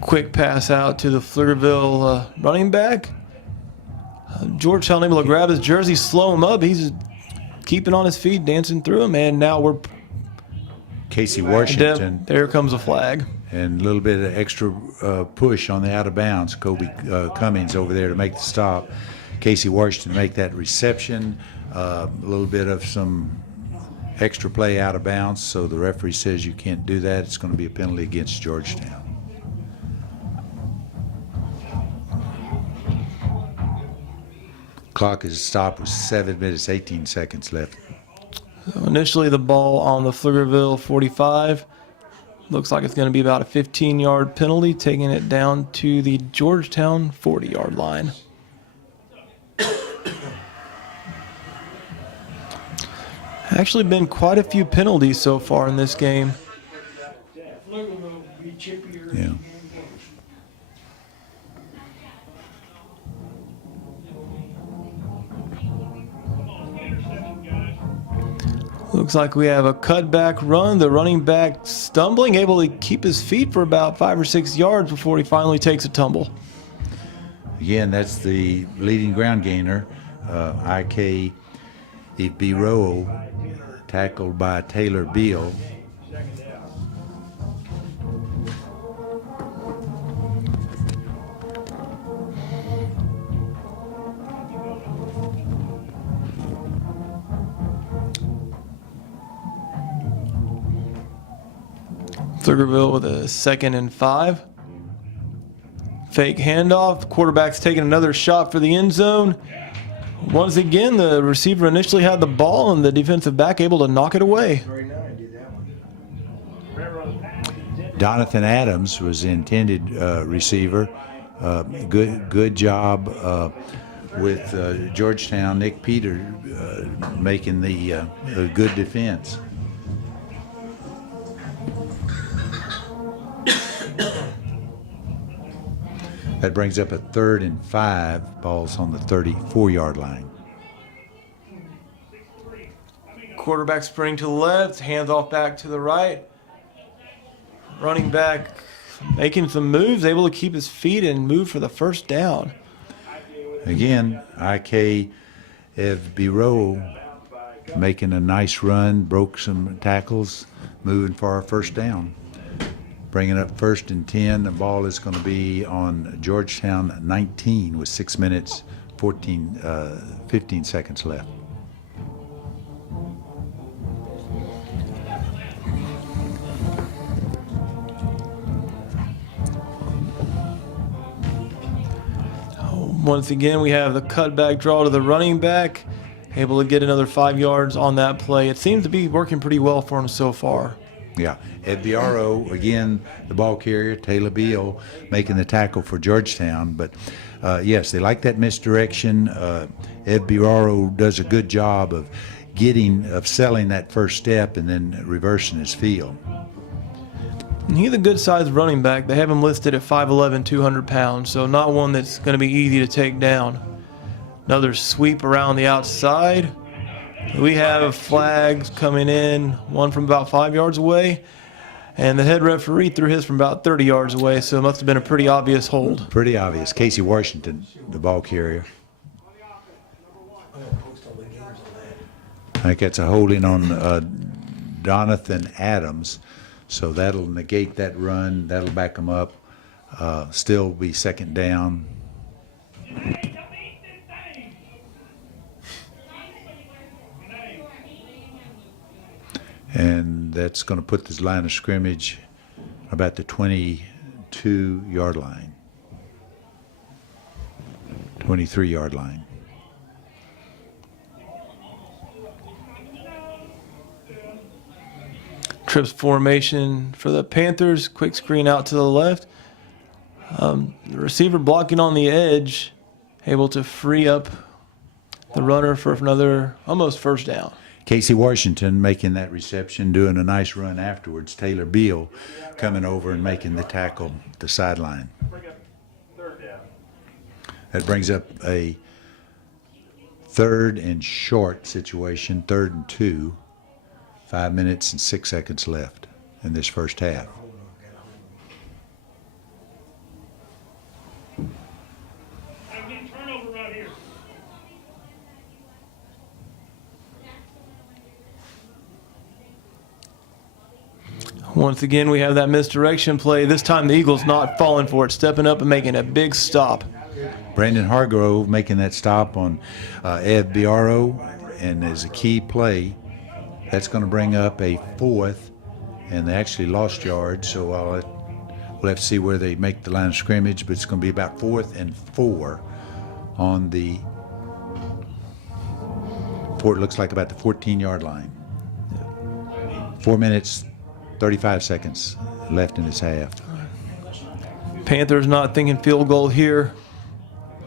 Quick pass out to the Pflugerville running back. Georgetown able to grab his jersey, slow him up. He's keeping on his feet, dancing through him, and now we're Casey Washington. There comes a flag. And a little bit of extra push on the out of bounds. Kobe Cummings over there to make the stop. Casey Washington make that reception. A little bit of some extra play out of bounds. So the referee says you can't do that. It's going to be a penalty against Georgetown. Clock is stopped with 7 minutes, 18 seconds left. So initially, the ball on the Pflugerville 45. Looks like it's going to be about a 15-yard penalty, taking it down to the Georgetown 40-yard line. Actually been quite a few penalties so far in this game. Pflugerville will be chippier. Yeah. Looks like we have a cutback run. The running back stumbling, able to keep his feet for about 5 or 6 yards before he finally takes a tumble. Again, that's the leading ground gainer, IK Ibiro, tackled by Taylor Beal. Pflugerville with a 2nd and 5. Fake handoff. Quarterback's taking another shot for the end zone. Once again, the receiver initially had the ball and the defensive back able to knock it away. Donathan Adams was the intended receiver. Good job with Georgetown. Nick Peter making the good defense. That brings up a 3rd and 5. Ball's on the 34-yard line. Quarterback sprinting to the left, hands off back to the right. Running back making some moves, able to keep his feet and move for the first down. Again, IK Evbiro making a nice run, broke some tackles, moving for our first down. Bringing up 1st and 10. The ball is going to be on Georgetown 19 with 6 minutes, 15 seconds left. Once again, we have the cutback draw to the running back, able to get another 5 yards on that play. It seems to be working pretty well for him so far. Yeah, Ed Biaro, again, the ball carrier, Taylor Beal, making the tackle for Georgetown. But, yes, they like that misdirection. Ed Biaro does a good job of selling that first step and then reversing his field. And he's a good-sized running back. They have him listed at 5'11", 200 pounds, so not one that's going to be easy to take down. Another sweep around the outside. We have flags coming in, one from about 5 yards away, and the head referee threw his from about 30 yards away, so it must have been a pretty obvious hold. Pretty obvious. Casey Washington, the ball carrier. I think that's a holding on Jonathan Adams, so that'll negate that run. That'll back them up. Still be second down. And that's going to put this line of scrimmage about the 22-yard line, 23-yard line. Trips formation for the Panthers. Quick screen out to the left. The receiver blocking on the edge, able to free up the runner for another almost first down. Casey Washington making that reception, doing a nice run afterwards. Taylor Beal coming over and making the tackle at the sideline. That brings up a 3rd and short situation, 3rd and 2. 5 minutes and 6 seconds left in this first half. Turnover right here. Once again, we have that misdirection play. This time the Eagles not falling for it, stepping up and making a big stop. Brandon Hargrove making that stop on Ed Biaro, and as a key play, that's going to bring up a 4th, and they actually lost yards, so we'll have to see where they make the line of scrimmage, but it's going to be about 4th and 4 on the, it looks like about the 14-yard line. 4 minutes, 35 seconds left in this half. Panthers not thinking field goal here.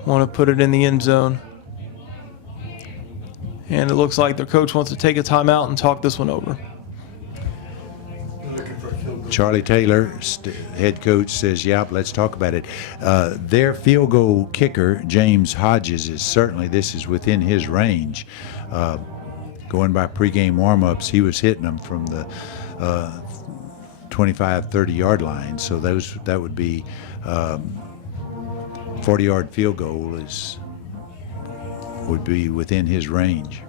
Want to put it in the end zone. And it looks like their coach wants to take a timeout and talk this one over. Charlie Taylor, head coach, says, yep, let's talk about it. Their field goal kicker, James Hodges, this is within his range. Going by pregame warm-ups, he was hitting them from the 25, 30-yard line. So that would be 40-yard field goal would be within his range.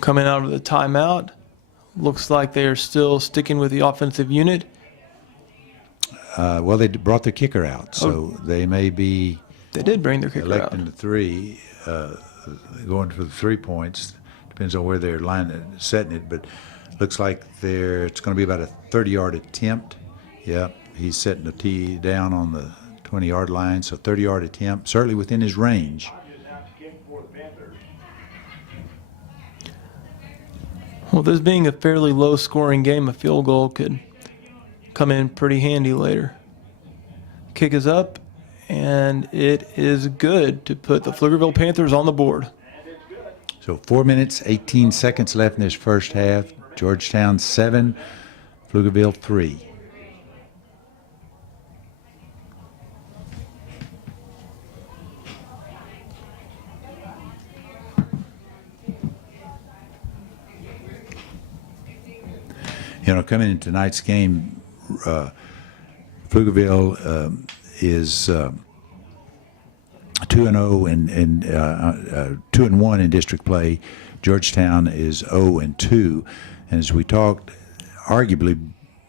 Coming out of the timeout, looks like they are still sticking with the offensive unit. Well, they brought the kicker out, so they may be. They did bring their kicker electing out. the 3, going for the 3 points. Depends on where they're setting it, but looks like it's going to be about a 30-yard attempt. Yep, he's setting the tee down on the 20-yard line, so 30-yard attempt, certainly within his range. Well, this being a fairly low-scoring game, a field goal could come in pretty handy later. Kick is up, and it is good to put the Pflugerville Panthers on the board. So 4 minutes, 18 seconds left in this first half. Georgetown 7, Pflugerville 3. You know, coming into tonight's game, Pflugerville is 2-0 and 2-1 in district play. Georgetown is 0-2, and as we talked, arguably,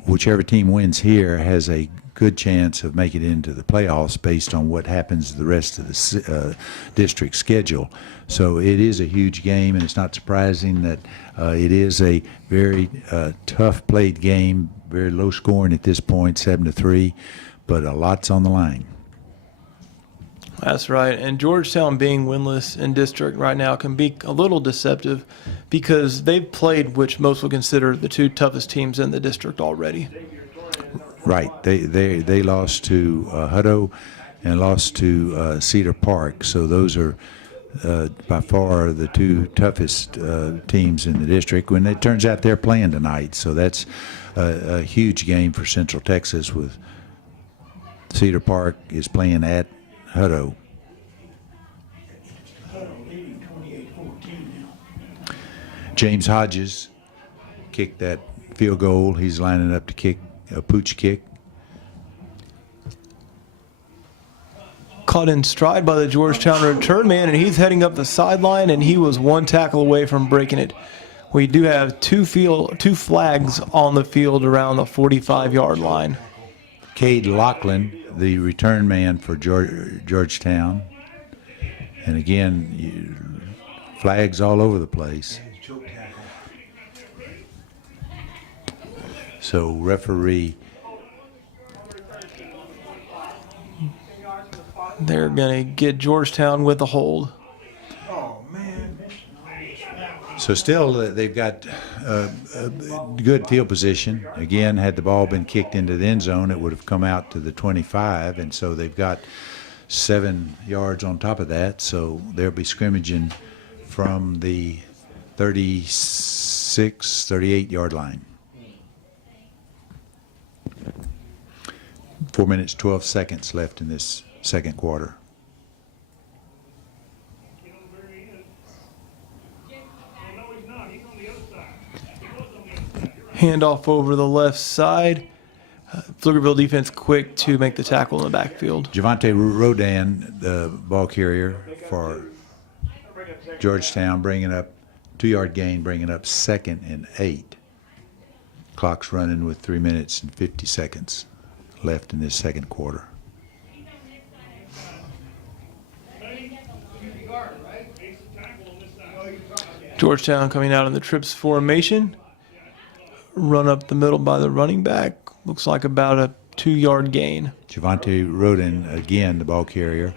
whichever team wins here has a good chance of making it into the playoffs based on what happens the rest of the district schedule. So it is a huge game, and it's not surprising that it is a very tough played game, very low scoring at this point, 7-3, but a lot's on the line. That's right. And Georgetown being winless in district right now can be a little deceptive because they've played which most would consider the two toughest teams in the district already. Right. They lost to Hutto and lost to Cedar Park. So those are by far the two toughest teams in the district. When it turns out they're playing tonight, so that's a huge game for Central Texas. With Cedar Park is playing at Hutto. Leading 28-14 now. James Hodges kicked that field goal. He's lining up to kick a pooch kick. Caught in stride by the Georgetown return man, and he's heading up the sideline, and he was one tackle away from breaking it. We do have two flags on the field around the 45-yard line. Cade Lachlan, the return man for Georgetown. And again, flags all over the place. So referee, they're going to get Georgetown with a hold. Oh, man. so still they've got good field position. Again, had the ball been kicked into the end zone, it would have come out to the 25, and so they've got 7 yards on top of that. So they'll be scrimmaging from the 36, 38-yard line. 4 minutes, 12 seconds left in this second quarter. Handoff over the left side. Pflugerville defense quick to make the tackle in the backfield. Javante Rodan, the ball carrier for Georgetown, bringing up 2-yard gain, bringing up 2nd and 8. Clock's running with 3 minutes and 50 seconds left in this second quarter. Georgetown coming out in the trips formation. Run up the middle by the running back. Looks like about a 2-yard gain. Javante Rodan, again, the ball carrier.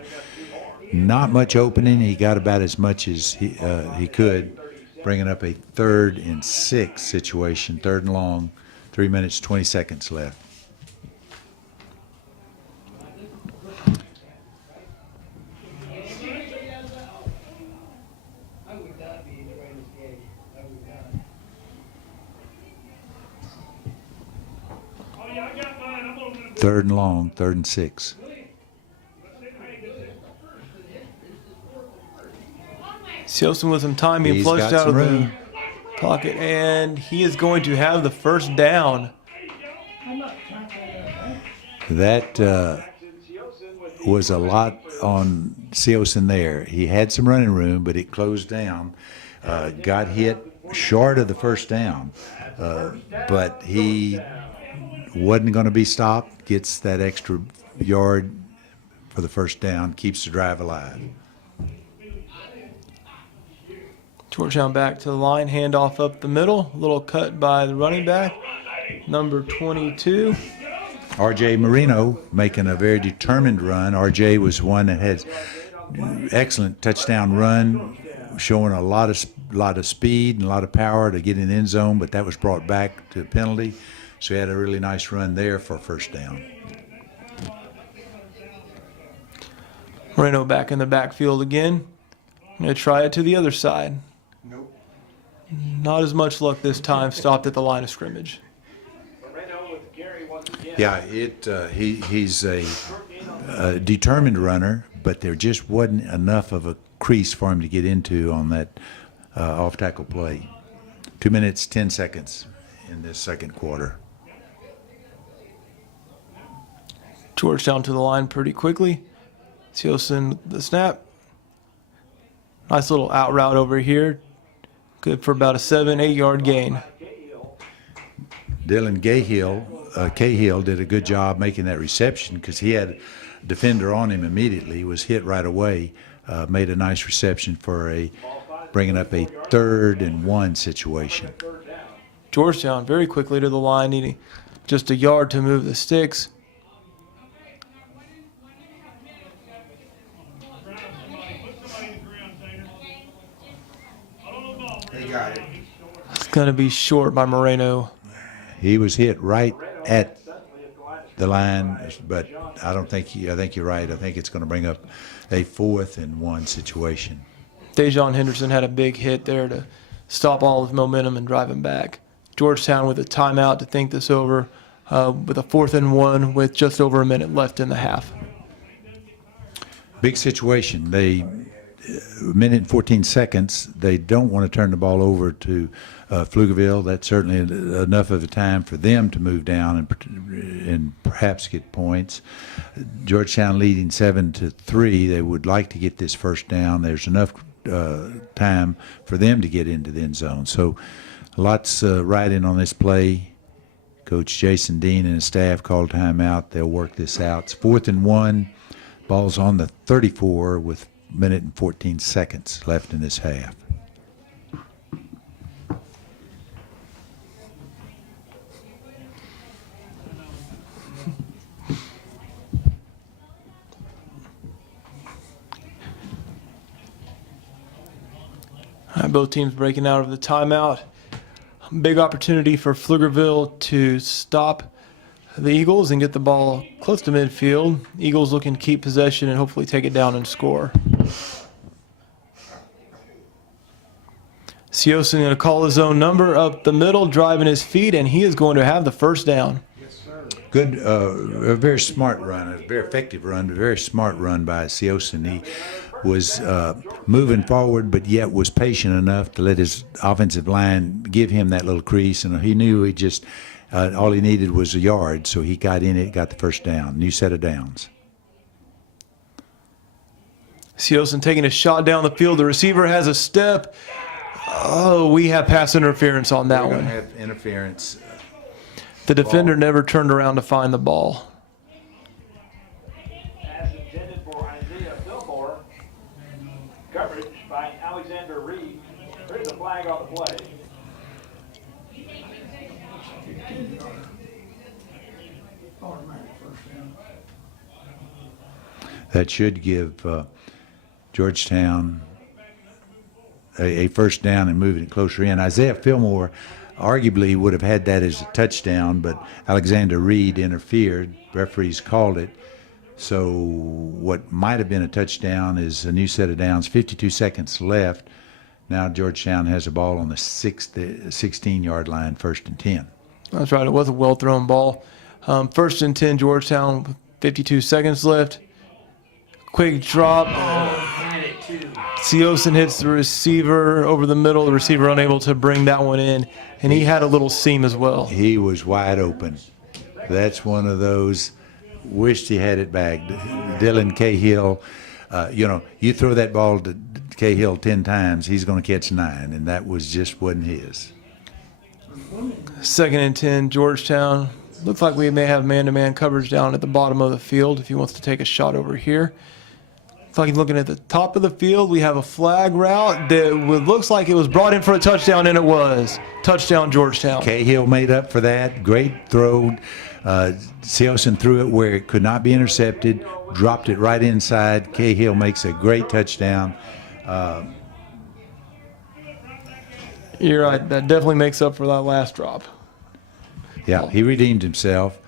Not much opening. He got about as much as he could, bringing up a 3rd and 6 situation, 3rd and long, 3 minutes, 20 seconds left. Third and long, 3rd and 6. Sealson with some time. He He's flushed got out of some the room. pocket, and he is going to have the first down. That was a lot on Sealson there. He had some running room, but it closed down. Got hit short of the first down, but he wasn't going to be stopped. Gets that extra yard for the first down, keeps the drive alive. Georgetown back to the line, handoff up the middle. A little cut by the running back, number 22. R.J. Marino making a very determined run. R.J. was one that had excellent touchdown run, showing a lot of speed and a lot of power to get in the end zone, but that was brought back to a penalty. So he had a really nice run there for a first down. Moreno back in the backfield again. Going to try it to the other side. Nope. Not as much luck this time. Stopped at the line of scrimmage. Yeah, he's a determined runner, but there just wasn't enough of a crease for him to get into on that off-tackle play. 2 minutes, 10 seconds in this second quarter. Georgetown to the line pretty quickly. Siosen the snap. Nice little out route over here. Good for about a 7-8 yard gain. Dylan Cahill did a good job making that reception because he had a defender on him immediately. He was hit right away. Made a nice reception for bringing up a 3rd and 1 situation. Georgetown very quickly to the line, needing just a yard to move the sticks. They got it. It's going to be short by Moreno. He was hit right at the line, but I think you're right. I think it's going to bring up a 4th and 1 situation. Dejon Henderson had a big hit there to stop all his momentum and drive him back. Georgetown with a timeout to think this over with a 4th and 1 with just over a minute left in the half. Big situation. A minute and 14 seconds. They don't want to turn the ball over to Pflugerville. That's certainly enough of a time for them to move down and perhaps get points. Georgetown leading 7-3. They would like to get this first down. There's enough time for them to get into the end zone. So lots riding on this play. Coach Jason Dean and his staff called timeout. They'll work this out. It's 4th and 1. Ball's on the 34 with a minute and 14 seconds left in this half. All right, both teams breaking out of the timeout. Big opportunity for Pflugerville to stop the Eagles and get the ball close to midfield. Eagles looking to keep possession and hopefully take it down and score. Siosen going to call his own number up the middle, driving his feet, and he is going to have the first down. Good, a very smart run, a very effective run, a very smart run by Siosen. He was moving forward, but yet was patient enough to let his offensive line give him that little crease, and he knew he just all he needed was a yard, so he got in it, got the first down. New set of downs. Siosen taking a shot down the field. The receiver has a step. Oh, we have pass interference on that We're one. going to have interference. The defender never turned around to find the ball. Pass intended for Isaiah Fillmore. Coverage by Alexander Reed. There's a flag on the play. Automatic first down. That should give Georgetown a first down and moving it closer in. Isaiah Fillmore arguably would have had that as a touchdown, but Alexander Reed interfered. Referees called it. So what might have been a touchdown is a new set of downs. 52 seconds left. Now Georgetown has a ball on the 16-yard line, 1st and 10. That's right. It was a well-thrown ball. 1st and 10, Georgetown, with 52 seconds left. Quick drop. Siosen hits the receiver over the middle. The receiver unable to bring that one in, and he had a little seam as well. He was wide open. That's one of those, wished he had it back. Dylan Cahill, you throw that ball to Cahill 10 times, he's going to catch 9, and that wasn't his. 2nd and 10, Georgetown. Looks like we may have man-to-man coverage down at the bottom of the field if he wants to take a shot over here. Looks like he's looking at the top of the field. We have a flag route that looks like it was brought in for a touchdown, and it was. Touchdown, Georgetown. Cahill made up for that. Great throw. Siosen threw it where it could not be intercepted, dropped it right inside. Cahill makes a great touchdown. You're right. That definitely makes up for that last drop. Yeah, he redeemed himself.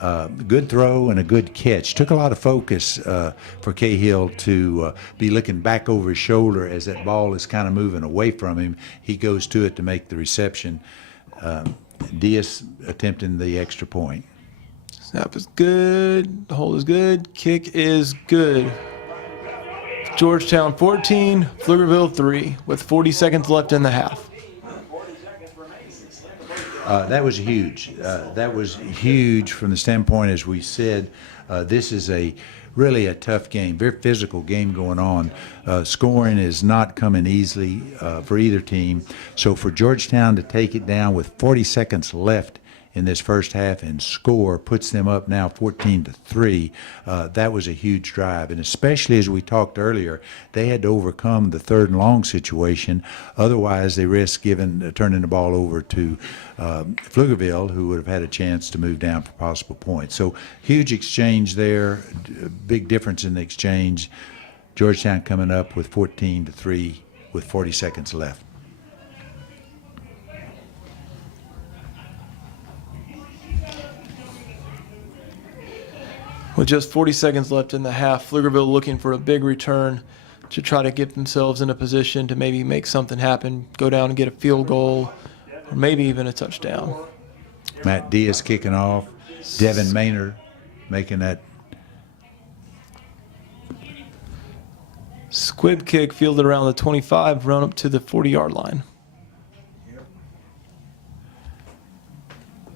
Good throw and a good catch. Took a lot of focus for Cahill to be looking back over his shoulder as that ball is kind of moving away from him. He goes to it to make the reception. Diaz attempting the extra point. Snap is good. Hold is good. Kick is good. Georgetown 14, Pflugerville 3, with 40 seconds left in the half. That was huge. That was huge from the standpoint, as we said, this is really a tough game, very physical game going on. Scoring is not coming easily for either team. So for Georgetown to take it down with 40 seconds left in this first half and score puts them up now 14-3. That was a huge drive, and especially as we talked earlier, they had to overcome the third and long situation. Otherwise, they risk turning the ball over to Pflugerville, who would have had a chance to move down for possible points. So huge exchange there, big difference in the exchange. Georgetown coming up with 14-3 with 40 seconds left. With just 40 seconds left in the half, Pflugerville looking for a big return to try to get themselves in a position to maybe make something happen, go down and get a field goal, or maybe even a touchdown. Matt Diaz kicking off. Devin Maynard making that. Squib kick fielded around the 25, run up to the 40-yard line.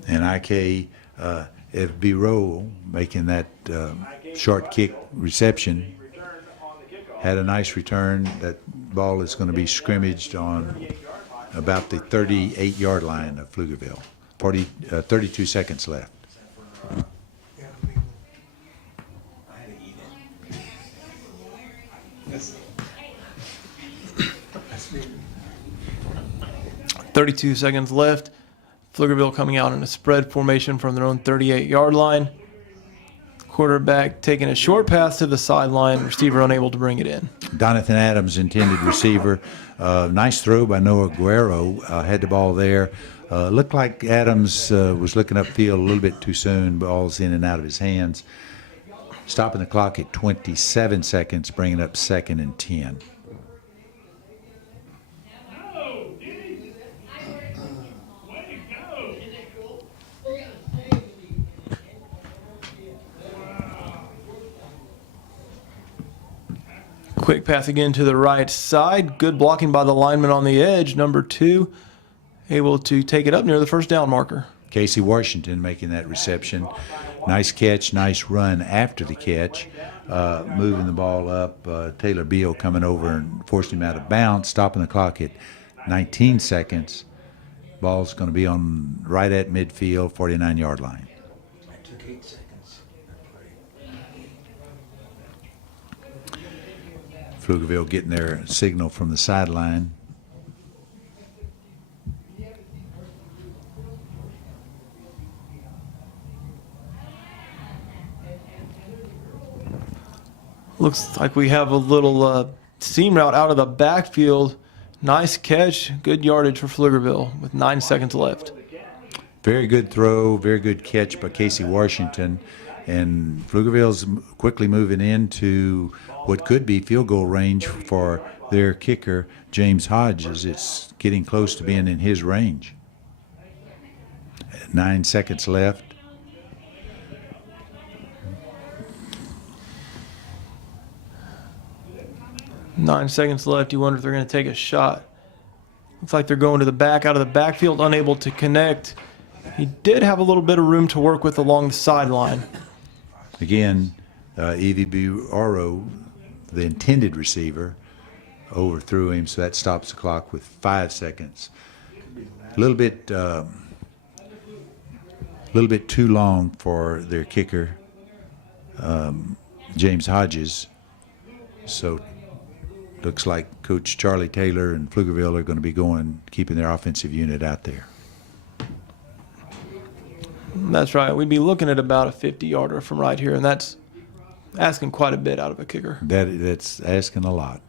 And IK FB Rowe making that short kick reception. Had a nice return. That ball is going to be scrimmaged on about the 38-yard line of Pflugerville. 32 seconds left. 32 seconds left. Pflugerville coming out in a spread formation from their own 38-yard line. Quarterback taking a short pass to the sideline. Receiver unable to bring it in. Donathan Adams, intended receiver. Nice throw by Noah Guerrero. Had the ball there. Looked like Adams was looking upfield a little bit too soon. Ball's in and out of his hands. Stopping the clock at 27 seconds, bringing up 2nd and 10. Quick pass again to the right side. Good blocking by the lineman on the edge. Number 2 able to take it up near the first down marker. Casey Washington making that reception. Nice catch, nice run after the catch. Moving the ball up. Taylor Beal coming over and forced him out of bounds, stopping the clock at 19 seconds. Ball's going to be on right at midfield, 49-yard line. Took 8 seconds. Pflugerville getting their signal from the sideline. Looks like we have a little seam route out of the backfield. Nice catch. Good yardage for Pflugerville with 9 seconds left. Very good throw, very good catch by Casey Washington. And Pflugerville's quickly moving into what could be field goal range for their kicker, James Hodges. It's getting close to being in his range. 9 seconds left. Nine seconds left. You wonder if they're going to take a shot. Looks like they're going to the back, out of the backfield, unable to connect. He did have a little bit of room to work with along the sideline. Again, EVB Oro, the intended receiver, overthrew him, so that stops the clock with 5 seconds. A little bit too long for their kicker, James Hodges. So looks like Coach Charlie Taylor and Pflugerville are going to be keeping their offensive unit out there. That's right. We'd be looking at about a 50-yarder from right here, and that's asking quite a bit out of a kicker. That's asking a lot.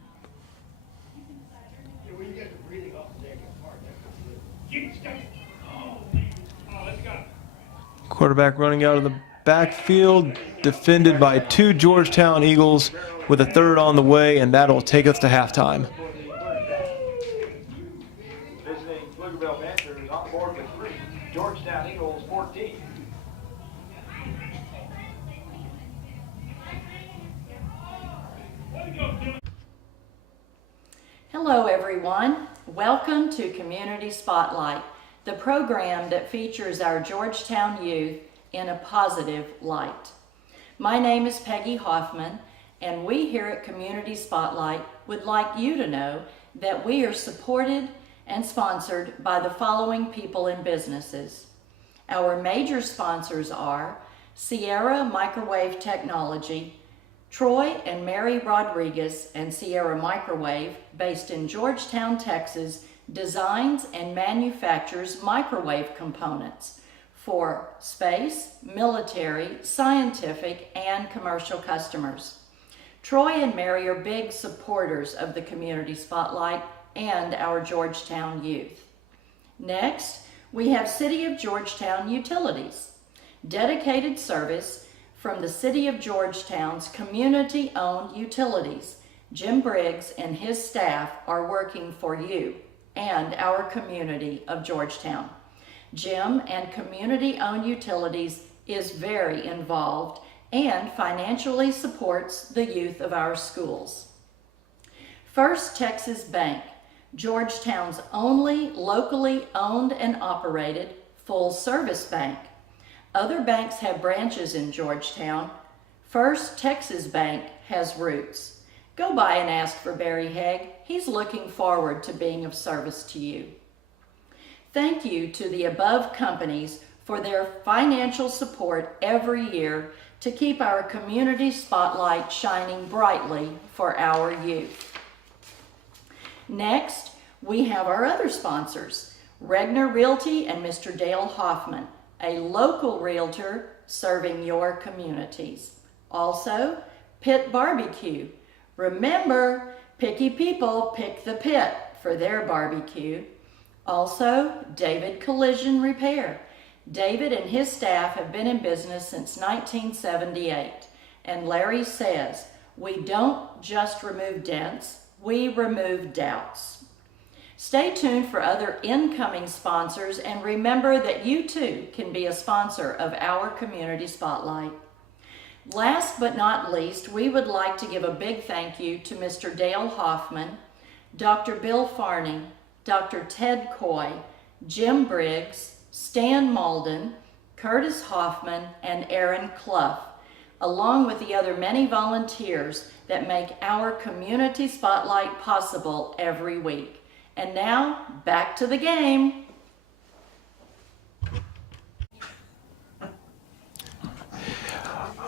Quarterback running out of the backfield, defended by 2 Georgetown Eagles with a third on the way, and that'll take us to halftime. Visiting Pflugerville Panthers on board with 3. Georgetown Eagles 14. Hello everyone. Welcome to Community Spotlight. the program that features our Georgetown youth in a positive light. My name is Peggy Hoffman, and we here at Community Spotlight would like you to know that we are supported and sponsored by the following people and businesses. Our major sponsors are Sierra Microwave Technology. Troy and Mary Rodriguez and Sierra Microwave, based in Georgetown, Texas, designs and manufactures microwave components for space, military, scientific, and commercial customers. Troy and Mary are big supporters of the Community Spotlight and our Georgetown youth. Next, we have City of Georgetown Utilities, dedicated service from the City of Georgetown's community-owned utilities. Jim Briggs and his staff are working for you and our community of Georgetown. Jim and community-owned utilities is very involved and financially supports the youth of our schools. First Texas Bank, Georgetown's only locally owned and operated full-service bank. Other banks have branches in Georgetown. First Texas Bank has roots. Go by and ask for Barry Haig. He's looking forward to being of service to you. Thank you to the above companies for their financial support every year to keep our Community Spotlight shining brightly for our youth. Next, we have our other sponsors, Regner Realty and Mr. Dale Hoffman, a local realtor serving your communities. Also, Pit Barbecue. Remember, picky people pick the pit for their barbecue. Also, David Collision Repair. David and his staff have been in business since 1978. And Larry says, we don't just remove dents, we remove doubts. Stay tuned for other incoming sponsors, and remember that you too can be a sponsor of our Community Spotlight. Last but not least, we would like to give a big thank you to Mr. Dale Hoffman, Dr. Bill Farney, Dr. Ted Coy, Jim Briggs, Stan Malden, Curtis Hoffman, and Aaron Clough, along with the other many volunteers that make our Community Spotlight possible every week. And now, back to the game.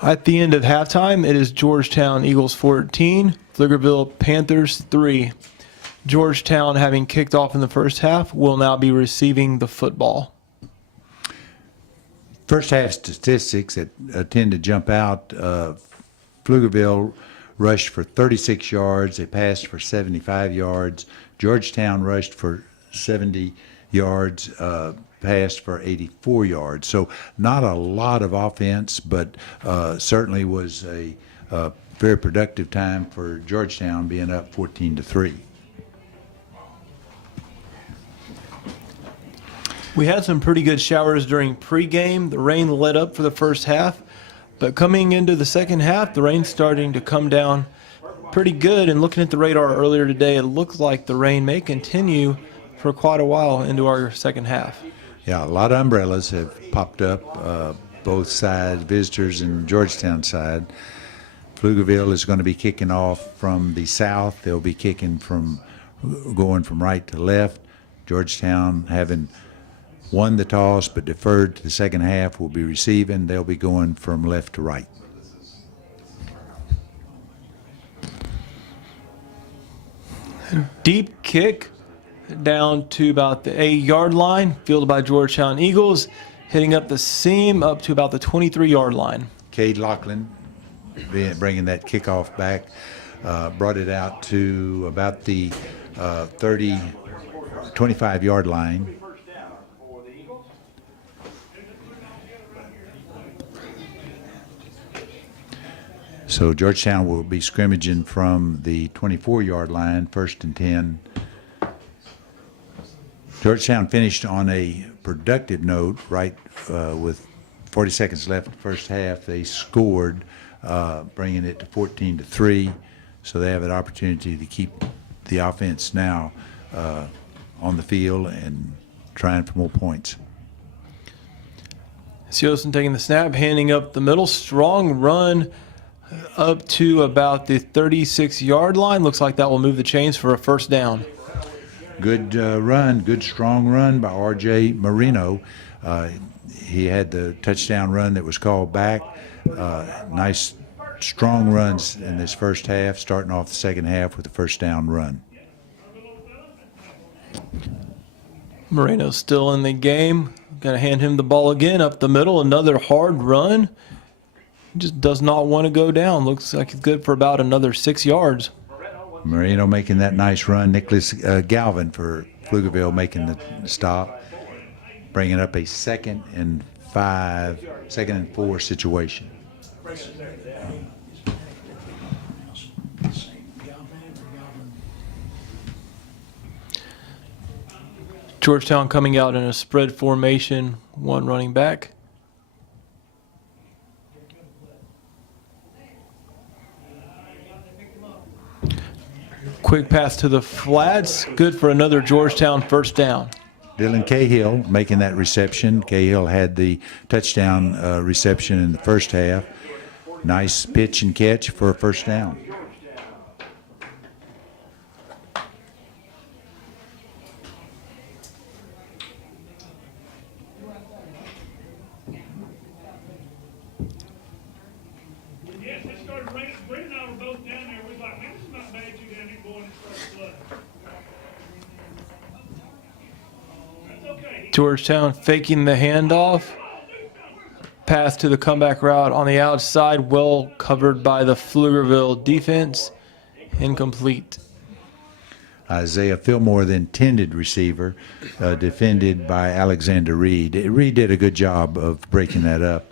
At the end of halftime, it is Georgetown Eagles 14, Pflugerville Panthers 3. Georgetown, having kicked off in the first half, will now be receiving the football. First half statistics that tend to jump out, Pflugerville rushed for 36 yards. They passed for 75 yards. Georgetown rushed for 70 yards, passed for 84 yards. So not a lot of offense, but certainly was a very productive time for Georgetown, being up 14-3. We had some pretty good showers during pregame. The rain let up for the first half, but coming into the second half, the rain's starting to come down pretty good. And looking at the radar earlier today, it looks like the rain may continue for quite a while into our second half. Yeah, a lot of umbrellas have popped up, both sides, visitors and Georgetown side. Pflugerville is going to be kicking off from the south. They'll be kicking going from right to left. Georgetown, having won the toss but deferred to the second half, will be receiving. They'll be going from left to right. Deep kick down to about the 8-yard line, fielded by Georgetown Eagles, hitting up the seam up to about the 23-yard line. Cade Lachlan bringing that kickoff back, brought it out to about the 25-yard line. So Georgetown will be scrimmaging from the 24-yard line, 1st and 10. Georgetown finished on a productive note, right, with 40 seconds left in the first half. They scored, bringing it to 14-3. So they have an opportunity to keep the offense now on the field and trying for more points. Siosen taking the snap, handing up the middle. Strong run up to about the 36-yard line. Looks like that will move the chains for a first down. Good run, good strong run by R.J. Marino. He had the touchdown run that was called back. Nice strong runs in this first half, starting off the second half with the first down run. Moreno's still in the game. Going to hand him the ball again up the middle. Another hard run. He just does not want to go down. Looks like it's good for about another 6 yards. Moreno making that nice run. Nicholas Galvin for Pflugerville making the stop, bringing up a 2nd and 4 situation. Georgetown coming out in a spread formation, one running back. Quick pass to the flats, good for another Georgetown first down. Dylan Cahill making that reception. Cahill had the touchdown reception in the first half. Nice pitch and catch for a first down. Yes, it started raining. Brent and I were both down there. We was like, man, this is not bad. You down here going and started flooding. That's okay. Georgetown faking the handoff. Pass to the comeback route on the outside, well covered by the Pflugerville defense. Incomplete. Isaiah Fillmore, the intended receiver, defended by Alexander Reed. Reed did a good job of breaking that up.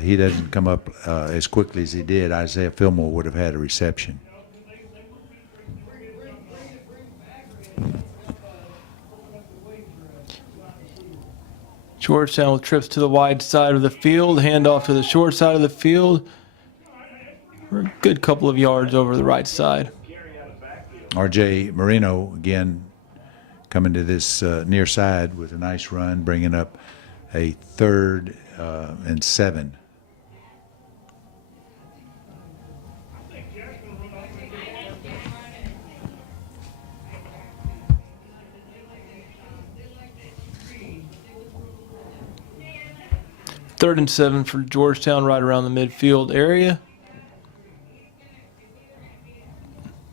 He doesn't come up as quickly as he did. Isaiah Fillmore would have had a reception. Georgetown with trips to the wide side of the field, handoff to the short side of the field. We're a good couple of yards over the right side. R.J. Marino again coming to this near side with a nice run, bringing up a 3rd and 7. Third and 7 for Georgetown, right around the midfield area.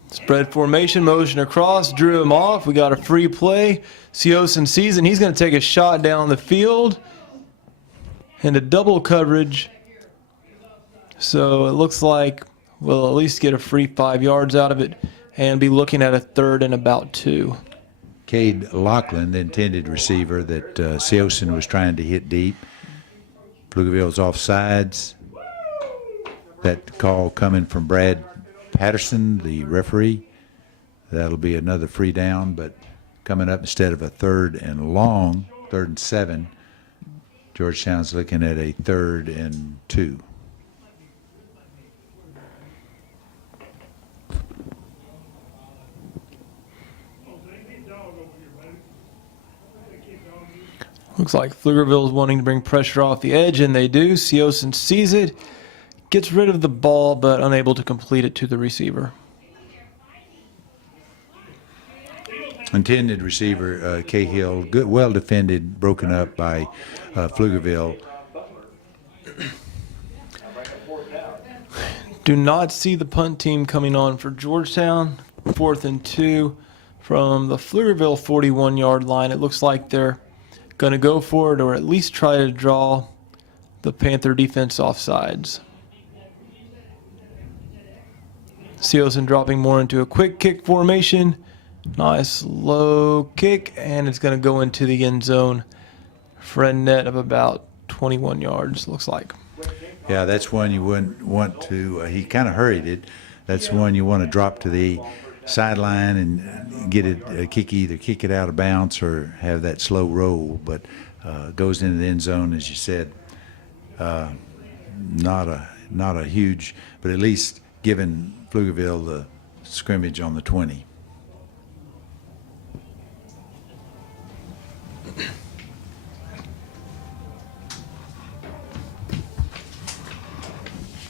Spread formation, motion across, drew him off. We got a free play. Siosen sees it. He's going to take a shot down the field into double coverage. So it looks like we'll at least get a free 5 yards out of it and be looking at a 3rd and about 2. Cade Lachlan, the intended receiver that Siosen was trying to hit deep. Pflugerville's offsides. That call coming from Brad Patterson, the referee. That'll be another free down, but coming up instead of a 3rd and long, 3rd and 7, Georgetown's looking at a 3rd and 2. Looks like Pflugerville is wanting to bring pressure off the edge, and they do. Siosen sees it, gets rid of the ball, but unable to complete it to the receiver. Intended receiver Cahill, good, well defended, broken up by Pflugerville. Do not see the punt team coming on for Georgetown. 4th and 2 from the Pflugerville 41-yard line. It looks like they're going to go for it, or at least try to draw the Panther defense off sides. Siosen dropping more into a quick kick formation. Nice low kick, and it's going to go into the end zone for a net of about 21 yards, looks like. Yeah, that's one you wouldn't want to. He kind of hurried it. That's one you want to drop to the sideline and get it, either kick it out of bounds or have that slow roll. But goes into the end zone, as you said. Not a huge, but at least giving Pflugerville the scrimmage on the 20.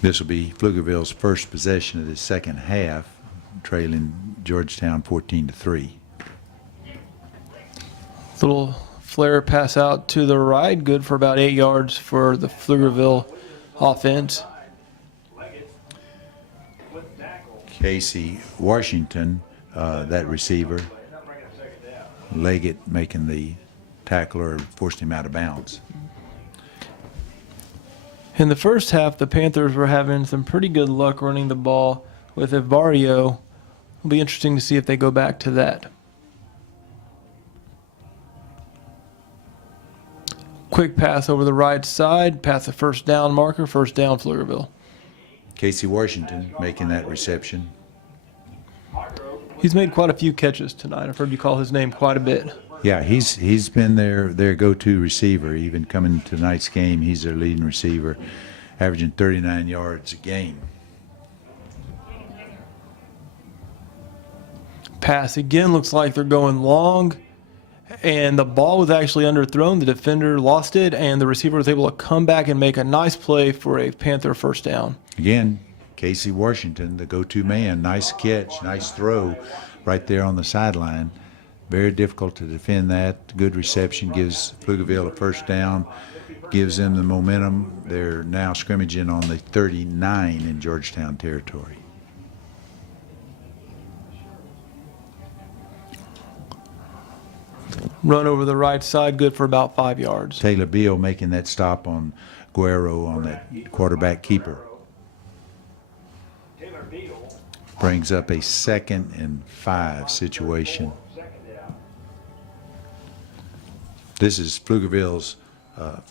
This will be Pflugerville's first possession of the second half, trailing Georgetown 14-3. Little flare pass out to the right, good for about 8 yards for the Pflugerville offense. Casey Washington, that receiver, Leggett making the tackler, forced him out of bounds. In the first half, the Panthers were having some pretty good luck running the ball with Ivario. It'll be interesting to see if they go back to that. Quick pass over the right side, past the first down marker, first down Pflugerville. Casey Washington making that reception. He's made quite a few catches tonight. I've heard you call his name quite a bit. Yeah, he's been their go-to receiver. Even coming to tonight's game, he's their leading receiver, averaging 39 yards a game. Pass again, looks like they're going long, and the ball was actually underthrown. The defender lost it, and the receiver was able to come back and make a nice play for a Panther first down. Again, Casey Washington, the go-to man. Nice catch, nice throw right there on the sideline. Very difficult to defend that. Good reception, gives Pflugerville a first down, gives them the momentum. They're now scrimmaging on the 39 in Georgetown territory. Run over the right side, good for about 5 yards. Taylor Beal making that stop on Guerrero on that quarterback keeper. Brings up a 2nd and 5 situation. This is Pflugerville's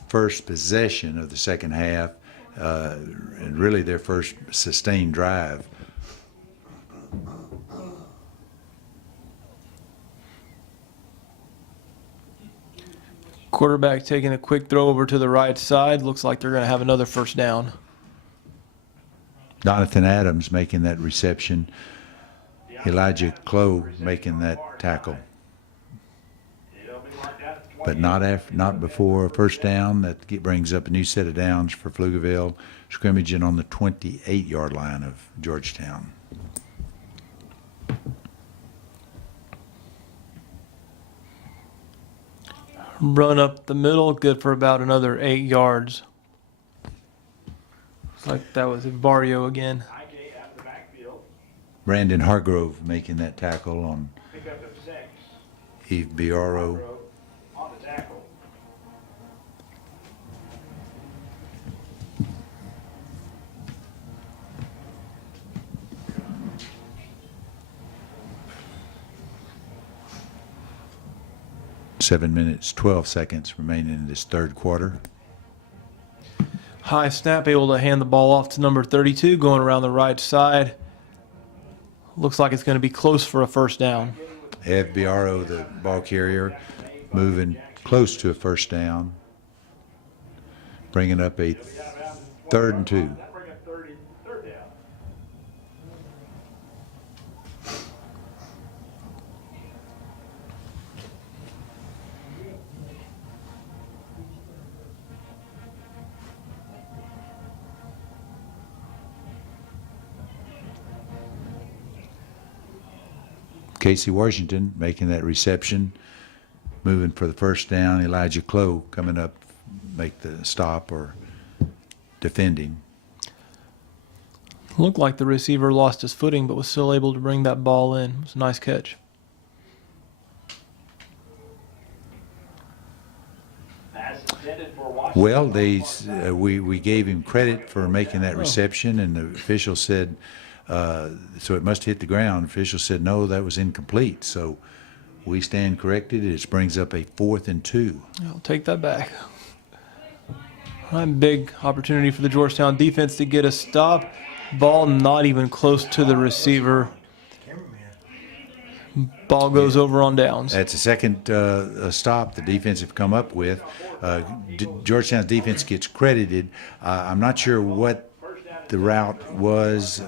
first possession of the second half, and really their first sustained drive. Quarterback taking a quick throw over to the right side. Looks like they're going to have another first down. Donathan Adams making that reception. Elijah Clough making that tackle. But not before a first down. That brings up a new set of downs for Pflugerville, scrimmaging on the 28-yard line of Georgetown. Run up the middle, good for about another 8 yards. Looks like that was Ivario again. Brandon Hargrove making that tackle on Eve Biaro. 7 minutes, 12 seconds remaining in this third quarter. High snap, able to hand the ball off to number 32, going around the right side. Looks like it's going to be close for a first down. Ev Biaro, the ball carrier, moving close to a first down, bringing up a 3rd and 2. Casey Washington making that reception, moving for the first down. Elijah Clough coming up, make the stop or defending. Looked like the receiver lost his footing, but was still able to bring that ball in. It was a nice catch. Well, we gave him credit for making that reception, and the official said, so it must hit the ground. The official said, no, that was incomplete. So we stand corrected. It brings up a 4th and 2. I'll take that back. Big opportunity for the Georgetown defense to get a stop. Ball not even close to the receiver. Ball goes over on downs. That's the second stop the defense have come up with. Georgetown's defense gets credited. I'm not sure what the route was,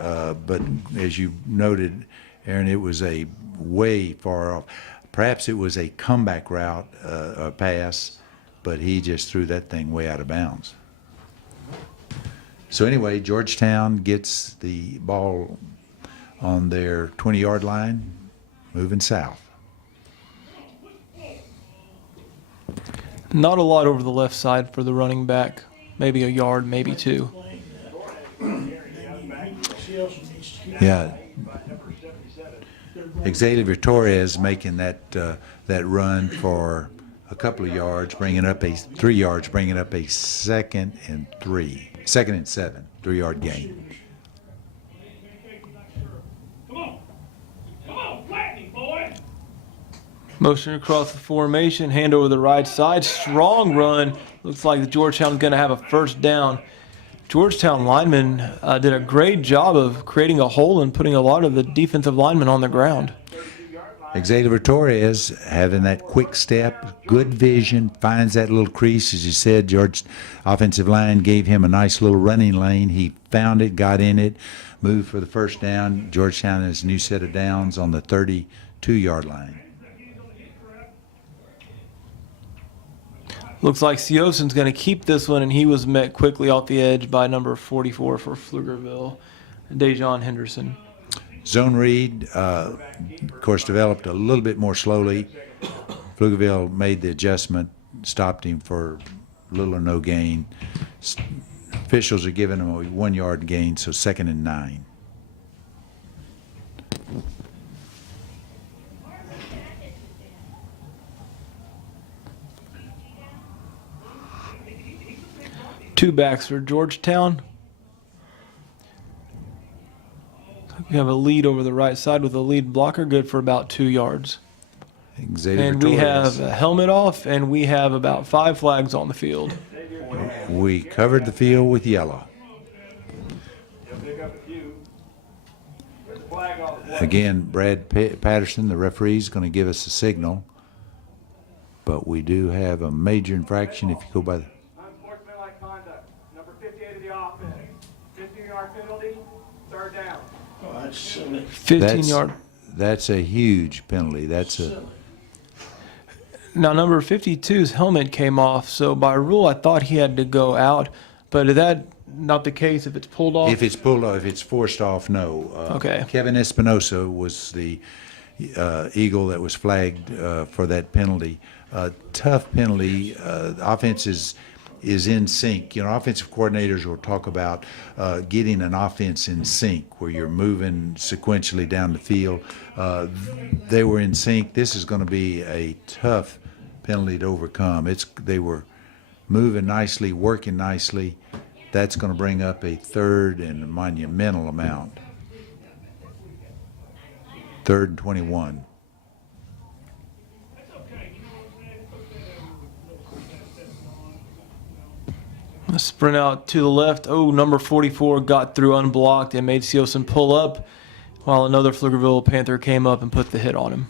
but as you noted, Aaron, it was a way far off. Perhaps it was a comeback route, pass, but he just threw that thing way out of bounds. So anyway, Georgetown gets the ball on their 20-yard line, moving south. Not a lot over the left side for the running back. Maybe a yard, maybe two. Yeah. Xavier Torres making that that run for a couple of yards, bringing up 3 yards, bringing up a second and 7, 3-yard gain. Come on, flatten him, boy. Motion across the formation, hand over the right side, strong run. Looks like the Georgetown's going to have a first down. Georgetown linemen did a great job of creating a hole and putting a lot of the defensive linemen on the ground. Xavier Torres having that quick step, good vision, finds that little crease. As you said, George offensive line gave him a nice little running lane. He found it, got in it, moved for the first down. Georgetown has a new set of downs on the 32-yard line. Looks like Seosin's going to keep this one, and he was met quickly off the edge by number 44 for Pflugerville, Dejon Henderson. Zone read, of course, developed a little bit more slowly. Pflugerville made the adjustment, stopped him for little or no gain. Officials are giving him a 1-yard gain, so 2nd and 9. Two backs for Georgetown. We have a lead over the right side with a lead blocker, good for about 2 yards. Xavier And we Torres. have a helmet off, and we have about 5 flags on the field. We covered the field with yellow. He'll pick up a few. There's a flag on the play. Again, Brad Patterson, the referee, is going to give us a signal. But we do have a major infraction if you go by the... Unsportsmanlike conduct. Number 58 of the offense. 15-yard penalty. 3rd down. Oh, that's silly. 15-yard. That's a huge penalty. That's a... Now, number 52's helmet came off, so by rule, I thought he had to go out. But is that not the case if it's pulled off? If it's pulled off, if it's forced off, no. Okay. Kevin Espinosa was the Eagle that was flagged for that penalty. Tough penalty. Offense is in sync. You know, offensive coordinators will talk about getting an offense in sync where you're moving sequentially down the field. They were in sync. This is going to be a tough penalty to overcome. They were moving nicely, working nicely. That's going to bring up a 3rd and monumental amount. 3rd and 21. Sprint out to the left. Oh, number 44 got through unblocked and made Seosin pull up, while another Pflugerville Panther came up and put the hit on him.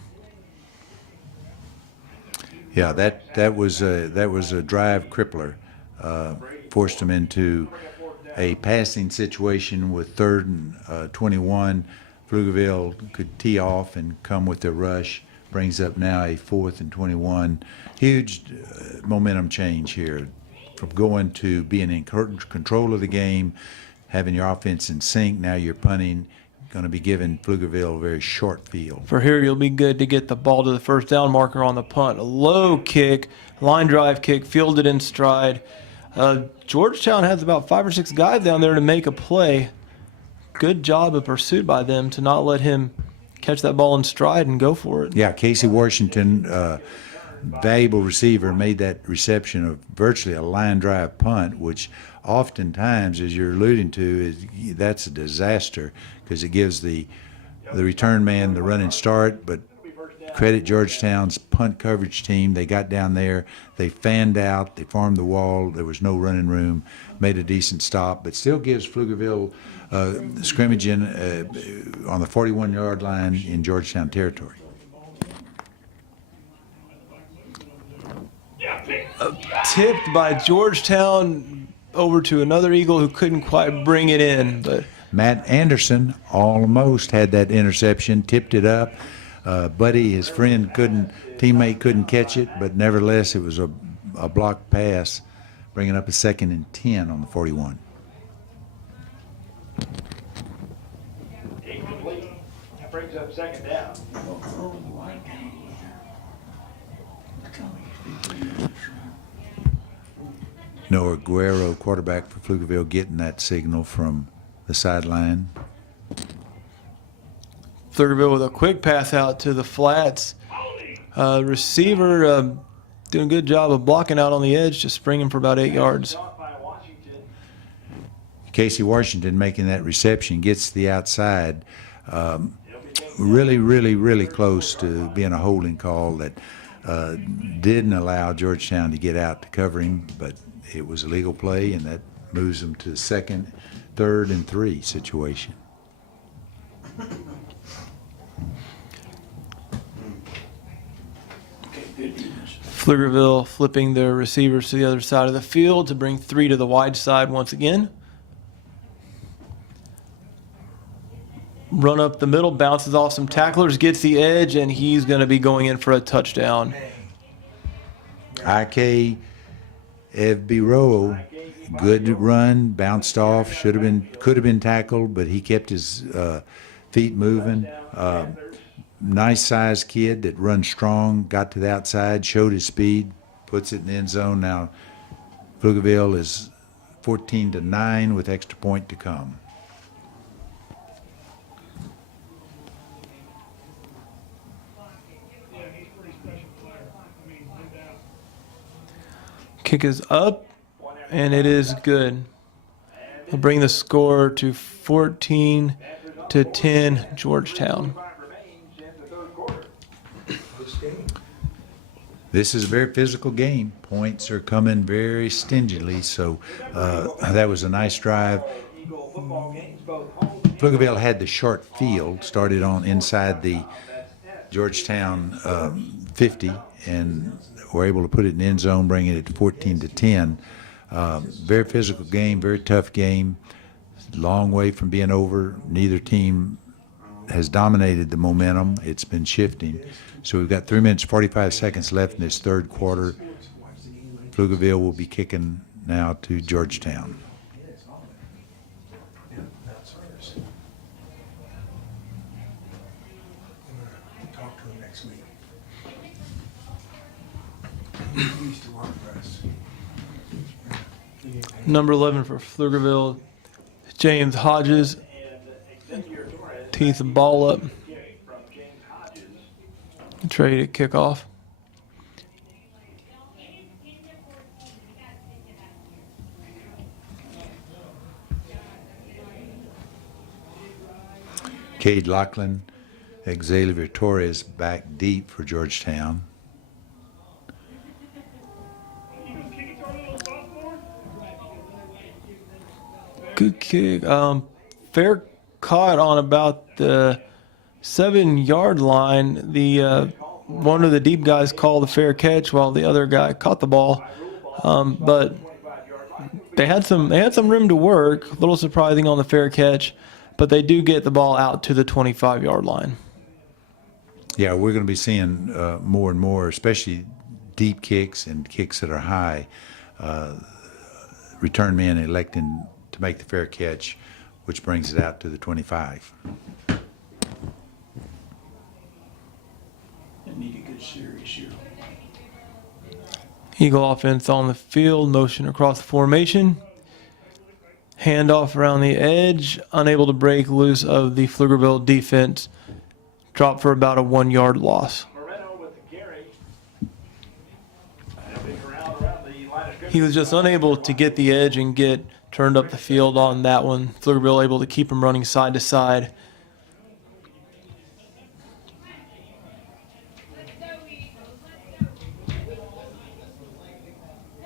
Yeah, that was a drive crippler. Forced him into a passing situation with 3rd and 21. Pflugerville could tee off and come with their rush. Brings up now a 4th and 21. Huge momentum change here. From going to being in control of the game, having your offense in sync, now you're punting, going to be giving Pflugerville a very short field. For here, you'll be good to get the ball to the first down marker on the punt. A low kick, line drive kick, fielded in stride. Georgetown has about 5 or 6 guys down there to make a play. Good job of pursuit by them to not let him catch that ball in stride and go for it. Yeah, Casey Washington, valuable receiver, made that reception of virtually a line drive punt, which oftentimes, as you're alluding to, that's a disaster because it gives the return man the running start. But credit Georgetown's punt coverage team. They got down there, they fanned out, they formed the wall, there was no running room, made a decent stop, but still gives Pflugerville scrimmaging on the 41-yard line in Georgetown territory. Tipped by Georgetown over to another Eagle who couldn't quite bring it in. But Matt Anderson almost had that interception, tipped it up. Buddy, his teammate couldn't catch it, but nevertheless it was a blocked pass, bringing up a 2nd and 10 on the 41. brings up second down. Noah Guerrero, quarterback for Pflugerville, getting that signal from the sideline. Pflugerville with a quick pass out to the flats. Receiver doing a good job of blocking out on the edge, just springing for about 8 yards. Caught by Washington. Casey Washington making that reception, gets to the outside. Really close to being a holding call that didn't allow Georgetown to get out to cover him, but it was a legal play, and that moves them to second, third, and 3 situation. Pflugerville flipping their receivers to the other side of the field to bring 3 to the wide side once again. Run up the middle, bounces off some tacklers, gets the edge, and he's going to be going in for a touchdown. IK Evbiro, good run, bounced off, could have been tackled, but he kept his feet moving. Nice sized kid that runs strong, got to the outside, showed his speed, puts it in the end zone. Now Pflugerville is 14-9 with extra point to come. Yeah, he's a pretty special player. I mean, no doubt. Kick is up, and it is good. They'll bring the score to 14-10 Georgetown. This is a very physical game. Points are coming very stingily, so that was a nice drive. Pflugerville had the short field, started on inside the Georgetown 50, and were able to put it in the end zone, bringing it to 14-10. Very physical game, very tough game. Long way from being over. Neither team has dominated the momentum. It's been shifting. So we've got 3 minutes, 45 seconds left in this third quarter. Pflugerville will be kicking now to Georgetown. Talk to him next week. He used to work for us. Number 11 for Pflugerville, James Hodges. Teeth the ball up. Ready to kick off. Cade Lachlan, Xavier Torres back deep for Georgetown. Good kick. Fair caught on about the 7-yard line. The one of the deep guys called the fair catch while the other guy caught the ball. But they had some room to work. A little surprising on the fair catch, but they do get the ball out to the 25-yard line. Yeah, we're going to be seeing more and more, especially deep kicks and kicks that are high. Return men electing to make the fair catch, which brings it out to the 25. Need a good series here. Eagle offense on the field, motion across the formation. Handoff around the edge, unable to break loose of the Pflugerville defense. Drop for about a 1-yard loss. Moreno with the carry. And a big round around the line of scrimmage. He was just unable to get the edge and get turned up the field on that one. Pflugerville able to keep him running side to side.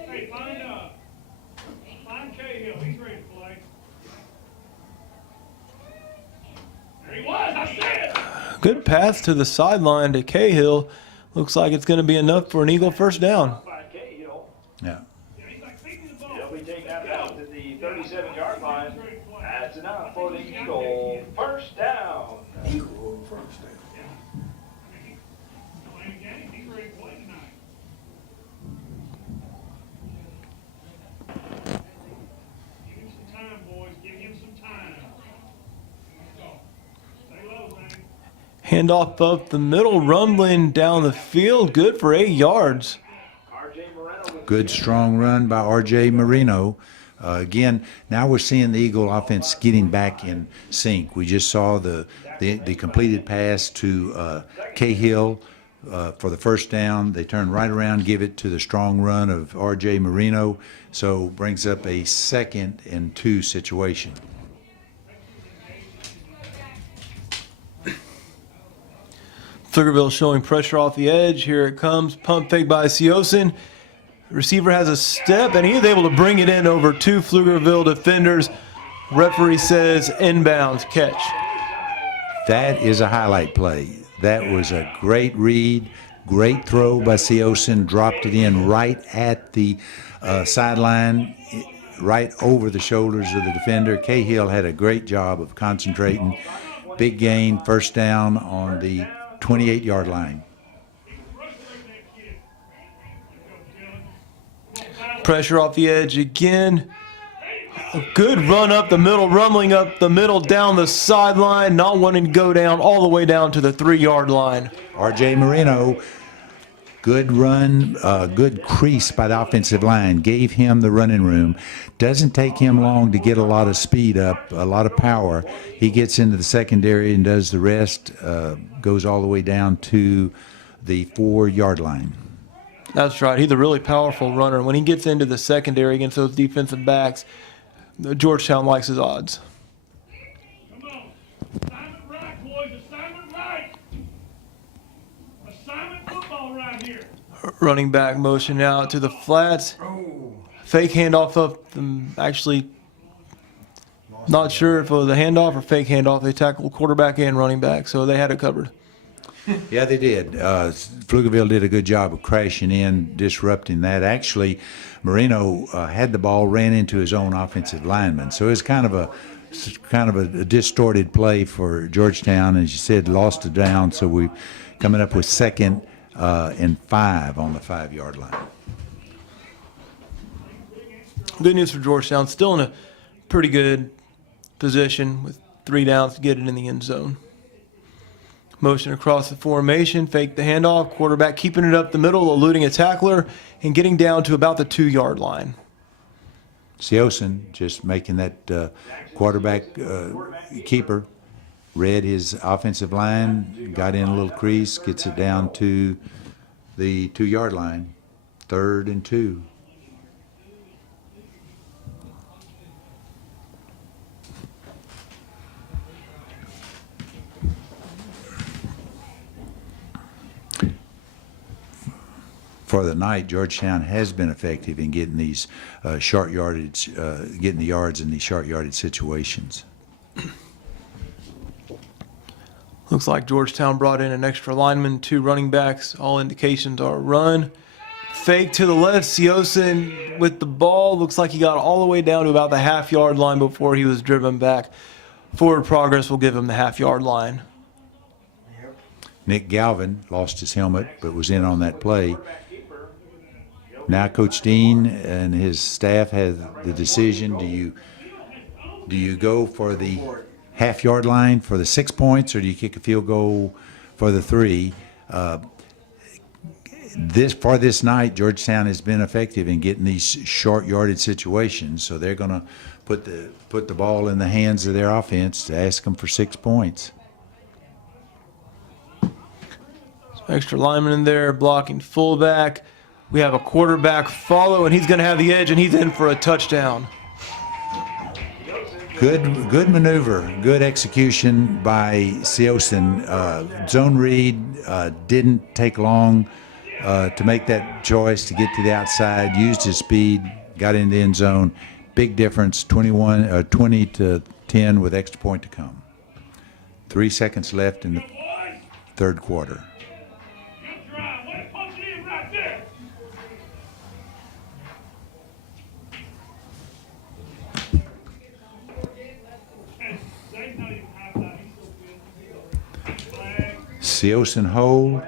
Hey, find Cahill. He's ready to play. There he was. I said it. Good pass to the sideline to Cahill. Looks like it's going to be enough for an Eagle first down. By Cahill. Yeah. He's like, "Take me the ball." He'll be taken out to the 37-yard line. That's enough for the Eagle. First down. Eagle first down. Playing a game. He's ready to play tonight. Give him some time, boys. Give him some time. Stay low, man. Handoff up the middle, rumbling down the field. Good for 8 yards. Good, strong run by R.J. Marino. Again, now we're seeing the Eagle offense getting back in sync. We just saw the completed pass to Cahill for the first down. They turn right around, give it to the strong run of R.J. Marino, so brings up a 2nd and 2 situation. Pflugerville showing pressure off the edge. Here it comes. Pump fake by Siosin. Receiver has a step, and he is able to bring it in over 2 Pflugerville defenders. Referee says inbounds catch. That is a highlight play. That was a great read, great throw by Siosin. Dropped it in right at the sideline, right over the shoulders of the defender. Cahill had a great job of concentrating. Big gain, first down on the 28-yard line. Pressure off the edge again. A good run up the middle, rumbling up the middle, down the sideline, not wanting to go down all the way down to the 3-yard line. R.J. Marino, good run, good crease by the offensive line, gave him the running room. Doesn't take him long to get a lot of speed up, a lot of power. He gets into the secondary and does the rest, goes all the way down to the 4-yard line. That's right. He's a really powerful runner. When he gets into the secondary against those defensive backs, Georgetown likes his odds. Come on. Assignment right, boys. Assignment right. Assignment football right here. Running back motion out to the flats. Fake handoff up. Actually, not sure if it was a handoff or fake handoff. They tackled quarterback and running back, so they had it covered. Yeah, they did. Pflugerville did a good job of crashing in, disrupting that. Actually, Marino had the ball, ran into his own offensive lineman. So it was kind of a distorted play for Georgetown. As you said, lost it down. So we're coming up with 2nd and 5 on the 5-yard line. Good news for Georgetown. Still in a pretty good position with 3 downs to get it in the end zone. Motion across the formation, fake the handoff, quarterback keeping it up the middle, eluding a tackler, and getting down to about the 2-yard line. Siosin just making that quarterback keeper, read his offensive line, got in a little crease, gets it down to the 2-yard line, 3rd and 2. For the night, Georgetown has been effective in getting these short yardage, getting the yards in these short yardage situations. Looks like Georgetown brought in an extra lineman, 2 running backs. All indications are run. Fake to the left. Siosin with the ball. Looks like he got all the way down to about the half-yard line before he was driven back. Forward progress will give him the half-yard line. Nick Galvin lost his helmet but was in on that play. Now Coach Dean and his staff have the decision. Do you go for the half-yard line for the 6 points, or do you kick a field goal for the 3? This night, Georgetown has been effective in getting these short yardage situations, so they're going to put the ball in the hands of their offense to ask them for 6 points. Extra lineman in there blocking fullback. We have a quarterback follow, and he's going to have the edge, and he's in for a touchdown. Good maneuver, good execution by Siosin. Zone read didn't take long to make that choice to get to the outside, used his speed, got in the end zone. Big difference, 20 to 10 with extra point to come. 3 seconds left in the 3rd quarter. Siosin hold.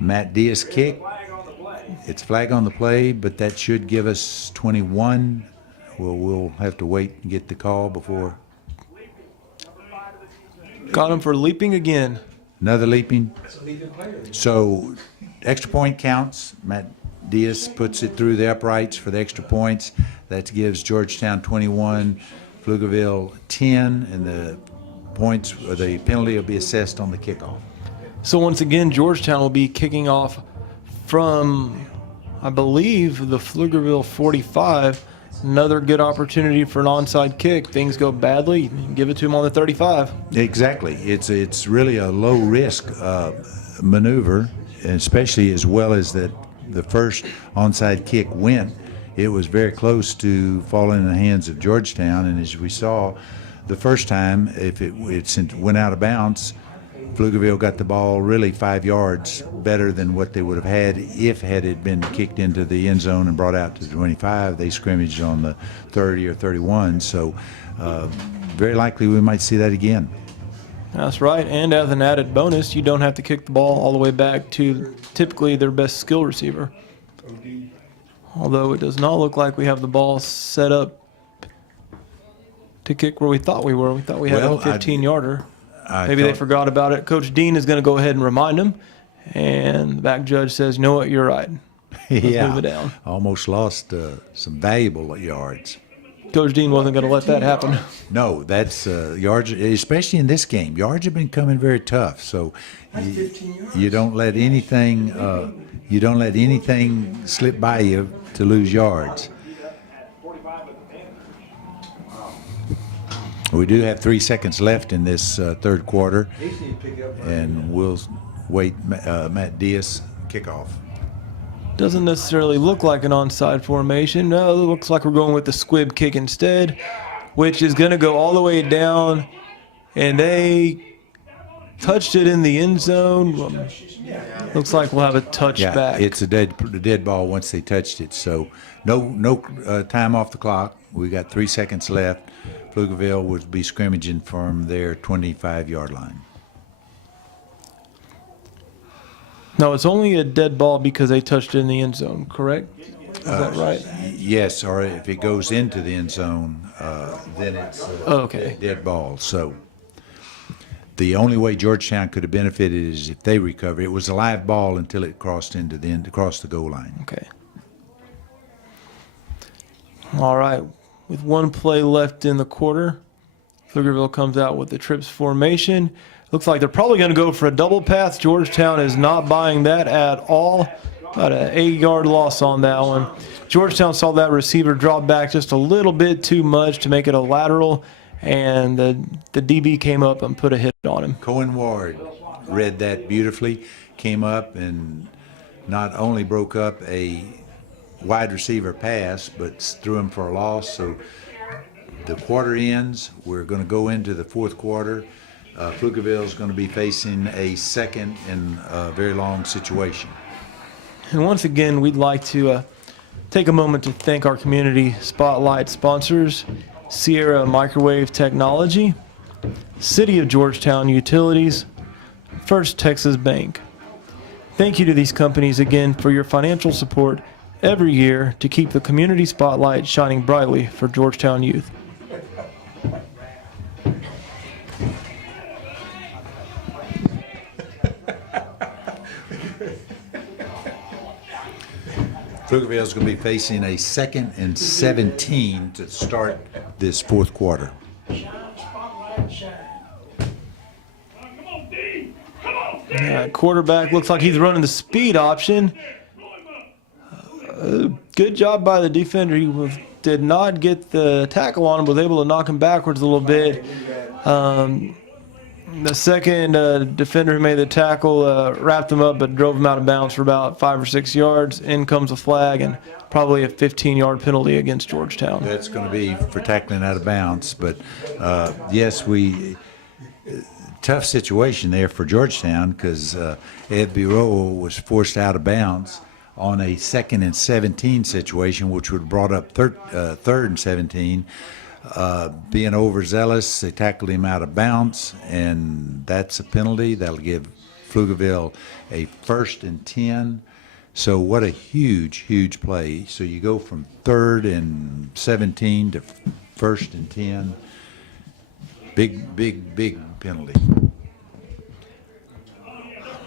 Matt Diaz kick. It's flag on the play, but that should give us 21. We'll have to wait and get the call before. Got him for leaping again. Another leaping. So extra point counts. Matt Diaz puts it through the uprights for the extra points. That gives Georgetown 21, Pflugerville 10, and the points or the penalty will be assessed on the kickoff. So once again, Georgetown will be kicking off from, I believe, the Pflugerville 45. Another good opportunity for an onside kick. Things go badly, you can give it to them on the 35. Exactly. It's really a low risk maneuver, and especially as well as that the first onside kick went. It was very close to falling in the hands of Georgetown, and as we saw the first time, if it went out of bounds, Pflugerville got the ball really 5 yards better than what they would have had if had it been kicked into the end zone and brought out to the 25. They scrimmaged on the 30 or 31, so very likely we might see that again. That's right, and as an added bonus, you don't have to kick the ball all the way back to typically their best skill receiver. Although it does not look like we have the ball set up to kick where we thought we were. We thought we had a 15-yarder. Maybe they forgot about it. Coach Dean is going to go ahead and remind them, and the back judge says, "You know what? You're right. Let's move it down." Almost lost some valuable yards. Coach Dean wasn't going to let that happen. No, that's yards, especially in this game. Yards have been coming very tough, so you don't let anything slip by you to lose yards. We do have 3 seconds left in this third quarter, and we'll wait Matt Diaz kickoff. Doesn't necessarily look like an onside formation. No, it looks like we're going with the squib kick instead, which is going to go all the way down, and they touched it in the end zone. Looks like we'll have a touchback. Yeah, it's a dead ball once they touched it, so no time off the clock. We got 3 seconds left. Pflugerville would be scrimmaging from their 25-yard line. No, it's only a dead ball because they touched it in the end zone, correct? Is that right? Yes, or if it goes into the end zone, then it's a dead ball. So the only way Georgetown could have benefited is if they recover. It was a live ball until it crossed into the end, across the goal line. Okay. All right. With one play left in the quarter, Pflugerville comes out with the trips formation. Looks like they're probably going to go for a double pass. Georgetown is not buying that at all. About an 8-yard loss on that one. Georgetown saw that receiver drop back just a little bit too much to make it a lateral, and the DB came up and put a hit on him. Cohen Ward read that beautifully, came up and not only broke up a wide receiver pass, but threw him for a loss. So the quarter ends. We're going to go into the fourth quarter. Pflugerville is going to be facing a second and very long situation. And once again, we'd like to take a moment to thank our community spotlight sponsors, Sierra Microwave Technology, City of Georgetown Utilities, First Texas Bank. Thank you to these companies again for your financial support every year to keep the community spotlight shining brightly for Georgetown youth. Pflugerville is going to be facing a 2nd and 17 to start this fourth quarter. Quarterback looks like he's running the speed option. Good job by the defender. He did not get the tackle on him, was able to knock him backwards a little bit. The second defender who made the tackle wrapped him up but drove him out of bounds for about 5 or 6 yards. In comes a flag and probably a 15-yard penalty against Georgetown. That's going to be for tackling out of bounds. But, yes, tough situation there for Georgetown because Ed Bureau was forced out of bounds on a 2nd and 17 situation, which would have brought up 3rd and 17. Being overzealous, they tackled him out of bounds, and that's a penalty. That'll give Pflugerville a 1st and 10. So what a huge, huge play. So you go from 3rd and 17 to 1st and 10. Big, big, big penalty.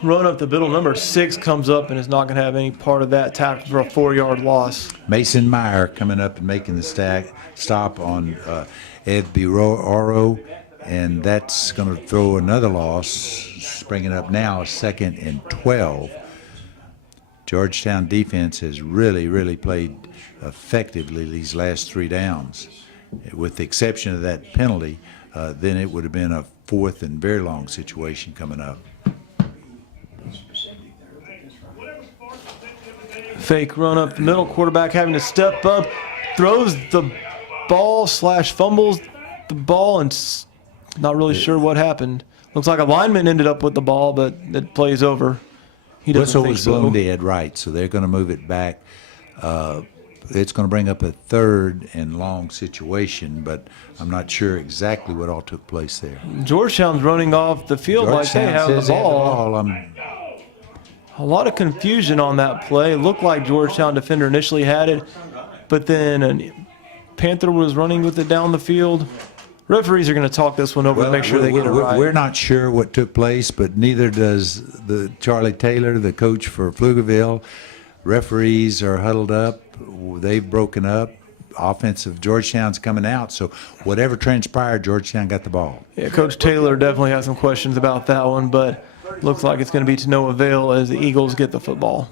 run up the middle. Number 6 comes up and is not going to have any part of that tackle for a 4-yard loss. Mason Meyer coming up and making the stop on Ed Biroro, and that's going to throw another loss, bringing up now 2nd and 12. Georgetown defense has really played effectively these last 3 downs. With the exception of that penalty, then it would have been a 4th and very long situation coming up. Fake run up the middle. Quarterback having to step up. Throws the ball / fumbles the ball and not really sure what happened. Looks like a lineman ended up with the ball, but it plays over. He doesn't Whistle think was so. blown dead right, so they're going to move it back. It's going to bring up a 3rd and long situation, but I'm not sure exactly what all took place there. Georgetown's running off the field like they have the says they have ball. A lot of confusion on that play. It looked like Georgetown defender initially had it, but then a Panther was running with it down the field. Referees are going to talk this one over to make sure they get it right. We're not sure what took place, but neither does the Charlie Taylor, the coach for Pflugerville. Referees are huddled up. They've broken up. Offensive Georgetown's coming out. So whatever transpired, Georgetown got the ball. Yeah, Coach Taylor definitely has some questions about that one, but looks like it's going to be to no avail as the Eagles get the football.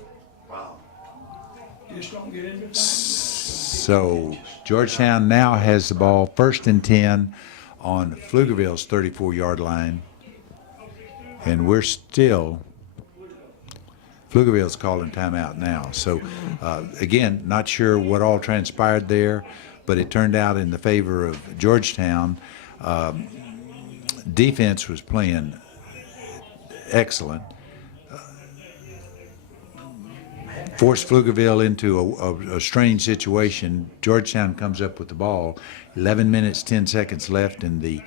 So Georgetown now has the ball 1st and 10 on Pflugerville's 34-yard line. And we're still, Pflugerville's calling timeout now. So, again, not sure what all transpired there, but it turned out in the favor of Georgetown. Defense was playing excellent. Forced Pflugerville into a strange situation. Georgetown comes up with the ball. 11 minutes, 10 seconds left in the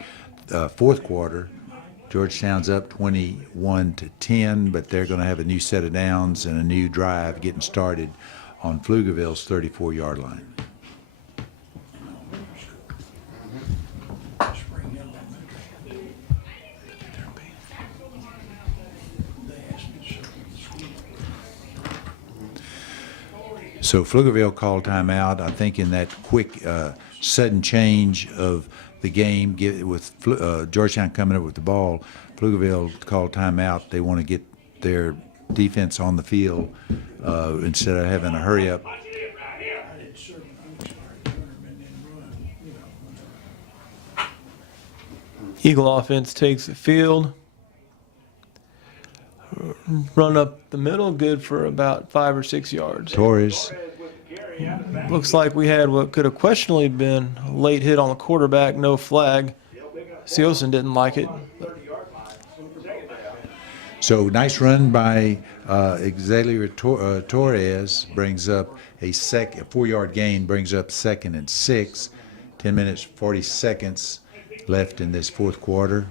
4th quarter. Georgetown's up 21-10, but they're going to have a new set of downs and a new drive getting started on Pflugerville's 34-yard line. So Pflugerville called timeout. I think in that quick, sudden change of the game, with Georgetown coming up with the ball, Pflugerville called timeout. They want to get their defense on the field instead of having a hurry up. Eagle offense takes the field. Run up the middle, good for about 5 or 6 yards. Torres. Looks like we had what could have questionably been a late hit on the quarterback, no flag. Siosen didn't like it. So nice run by Xavier Torres, brings up a 4-yard gain, brings up 2nd and 6. 10 minutes, 40 seconds left in this 4th quarter.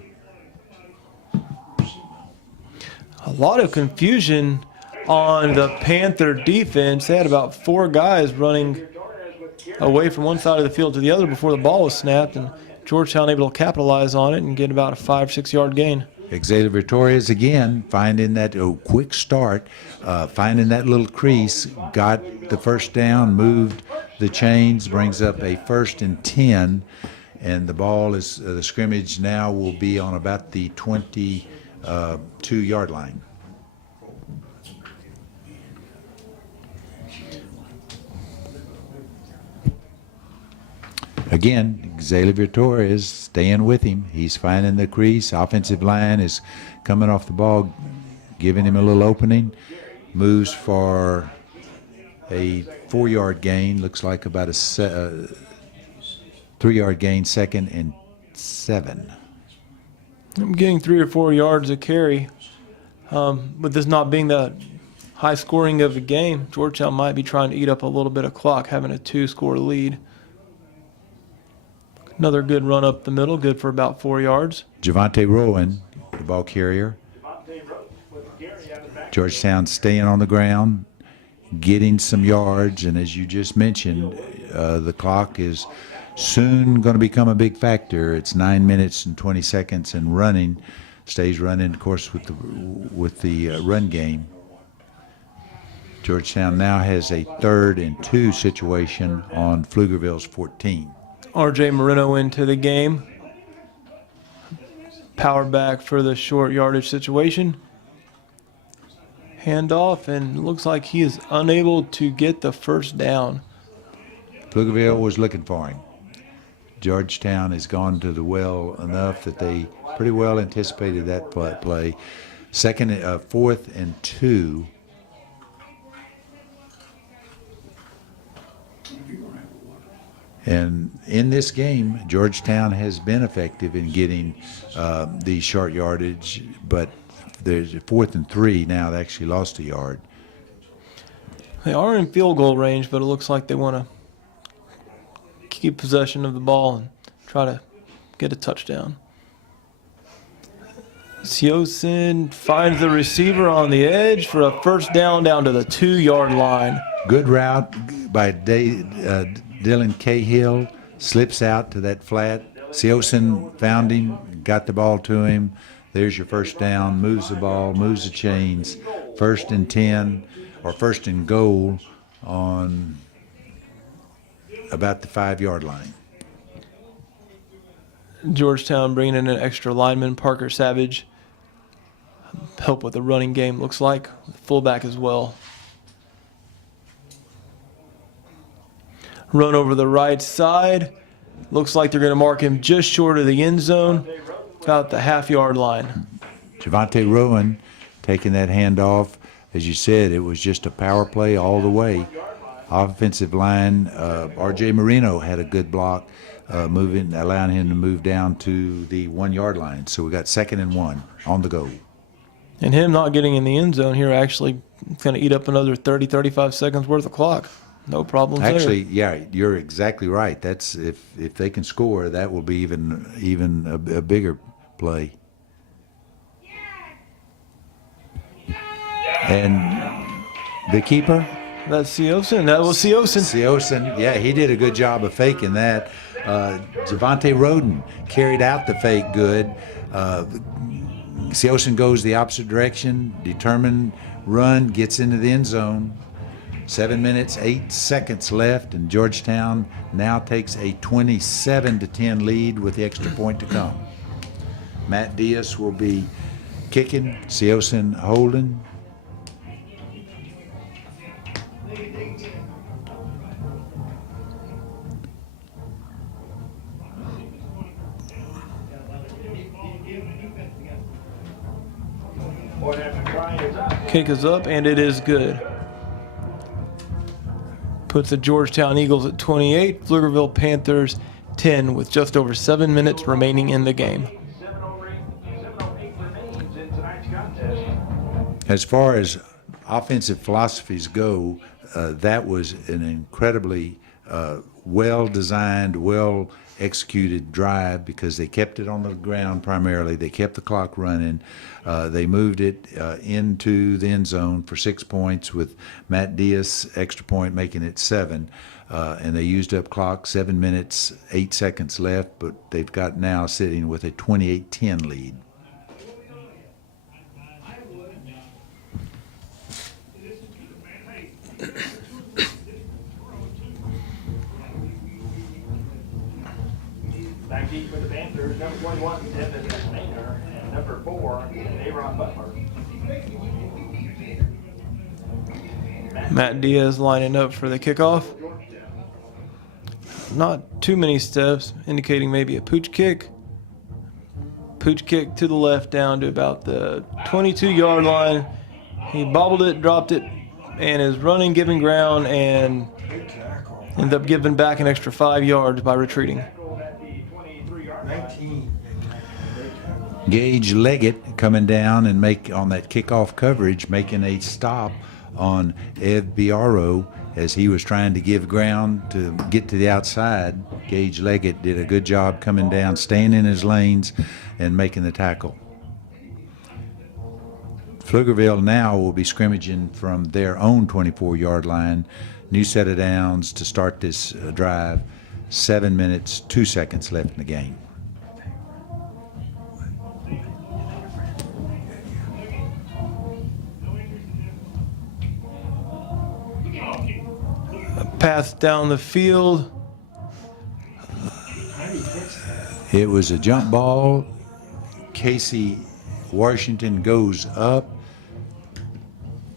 A lot of confusion on the Panther defense. They had about 4 guys running away from one side of the field to the other before the ball was snapped, and Georgetown able to capitalize on it and get about a 5-6 yard gain. Xavier Torres again finding that quick start, finding that little crease, got the first down, moved the chains, brings up a 1st and 10, and the ball is the scrimmage now will be on about the 22-yard line. Again, Xavier Torres staying with him. He's finding the crease. Offensive line is coming off the ball, giving him a little opening. Moves for a 4-yard gain. Looks like about a 3-yard gain, 2nd and 7. I'm getting 3 or 4 yards a carry. With this not being the high scoring of a game, Georgetown might be trying to eat up a little bit of clock, having a 2-score lead. Another good run up the middle, good for about 4 yards. Javante Rowan, the ball carrier. Georgetown staying on the ground, getting some yards, and as you just mentioned, the clock is soon going to become a big factor. It's 9 minutes and 20 seconds and running, stays running, of course, with the run game. Georgetown now has a 3rd and 2 situation on Pflugerville's 14. R.J. Marino into the game. Power back for the short yardage situation. Handoff, and looks like he is unable to get the first down. Pflugerville was looking for him. Georgetown has gone to the well enough that they pretty well anticipated that play. 4th and 2. And in this game, Georgetown has been effective in getting the short yardage, but there's a 4th and 3 now. They actually lost a yard. They are in field goal range, but it looks like they want to keep possession of the ball and try to get a touchdown. Siosin finds the receiver on the edge for a first down to the 2-yard line. Good route by Dylan Cahill, slips out to that flat. Siosin found him, got the ball to him. There's your first down, moves the ball, moves the chains. 1st and 10, or 1st and goal on about the 5-yard line. Georgetown bringing in an extra lineman, Parker Savage. Help with the running game, looks like. Fullback as well. Run over the right side. Looks like they're going to mark him just short of the end zone, about the half-yard line. Javante Rowan taking that handoff. As you said, it was just a power play all the way. Offensive line, R.J. Marino had a good block, allowing him to move down to the 1-yard line. So we got 2nd and 1 on the go. And him not getting in the end zone here actually going to eat up another 30, 35 seconds worth of clock. No problems Actually, there. yeah, you're exactly right. That's if they can score, that will be even a bigger play. And the keeper? That's Siosin. That was Siosin. Siosin, yeah, he did a good job of faking that. Javante Roden carried out the fake good. Siosin goes the opposite direction, determined run, gets into the end zone. 7 minutes, 8 seconds left, and Georgetown now takes a 27-10 lead with the extra point to come. Matt Diaz will be kicking, Siosin holding. Kick is up, and it is good. Puts the Georgetown Eagles at 28, Pflugerville Panthers 10, with just over 7 minutes remaining in the game. 7:08 remains in tonight's contest. As far as offensive philosophies go, that was an incredibly well-designed, well-executed drive because they kept it on the ground primarily. They kept the clock running. They moved it into the end zone for 6 points with Matt Diaz extra point making it 7. And they used up clock, 7 minutes, 8 seconds left, but they've got now sitting with a 28-10 lead. Back deep for the Panthers, number 21, Devin Maynard, and number 4, Aaron Butler. Matt Diaz lining up for the kickoff. Not too many steps, indicating maybe a pooch kick. Pooch kick to the left down to about the 22-yard line. He bobbled it, dropped it, and is running, giving ground, and ended up giving back an extra 5 yards by retreating. 19. Gage Leggett coming down and make on that kickoff coverage, making a stop on Ev Biaro as he was trying to give ground to get to the outside. Gage Leggett did a good job coming down, staying in his lanes, and making the tackle. Pflugerville now will be scrimmaging from their own 24-yard line. New set of downs to start this drive. 7 minutes, 2 seconds left in the game. Pass down the field. It was a jump ball. Casey Washington goes up.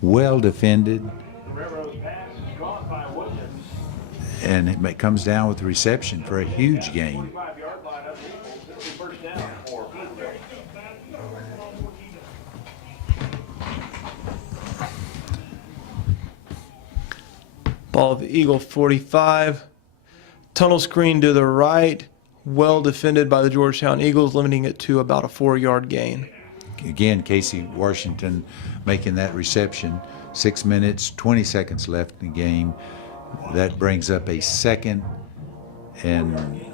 Well defended. The Railroad's pass is caught by Williams. And it comes down with the reception for a huge gain. 45-yard line up the Eagles. It'll be first down for Pflugerville. Ball of the Eagle 45. Tunnel screen to the right. Well defended by the Georgetown Eagles, limiting it to about a 4-yard gain. Again, Casey Washington making that reception. 6 minutes, 20 seconds left in the game. That brings up a 2nd and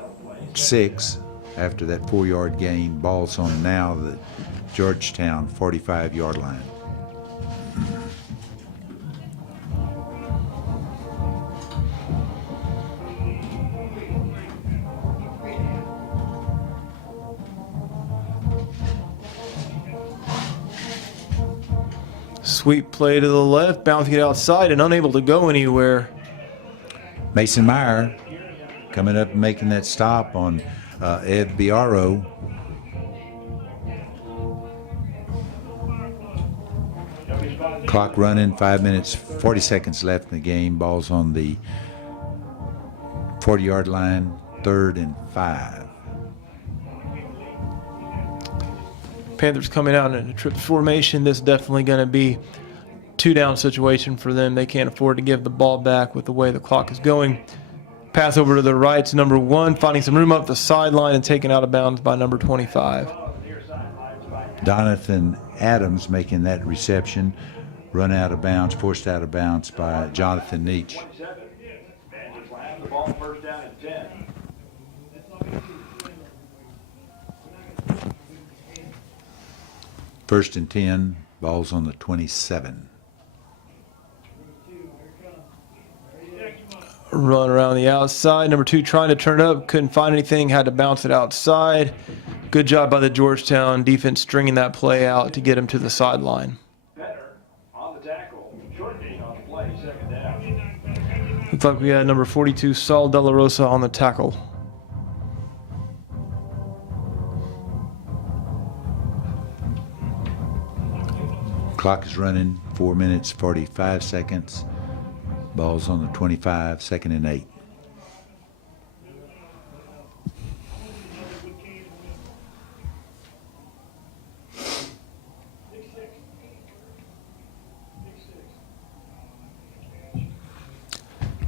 6 after that 4-yard gain. Ball's on now the Georgetown 45-yard line. Sweep play to the left, bouncing it outside and unable to go anywhere. Mason Meyer coming up and making that stop on Ed Biaro. Clock running, 5 minutes, 40 seconds left in the game. Ball's on the 40-yard line, 3rd and 5. Panthers coming out in a trips formation. This is definitely going to be 2-down situation for them. They can't afford to give the ball back with the way the clock is going. Pass over to the right to number 1, finding some room up the sideline and taken out of bounds by number 25. Donathan Adams making that reception. Run out of bounds, forced out of bounds by Jonathan Nietzsche. 27. Panthers will have the ball first down at 10. First and 10, ball's on the 27. Run around the outside. Number 2 trying to turn it up. Couldn't find anything. Had to bounce it outside. Good job by the Georgetown defense stringing that play out to get him to the sideline. Better on the tackle. Short gain on the play. 2nd down. Looks like we had number 42, Saul De La Rosa, on the tackle. Clock is running, 4 minutes, 45 seconds. Ball's on the 25, 2nd and 8.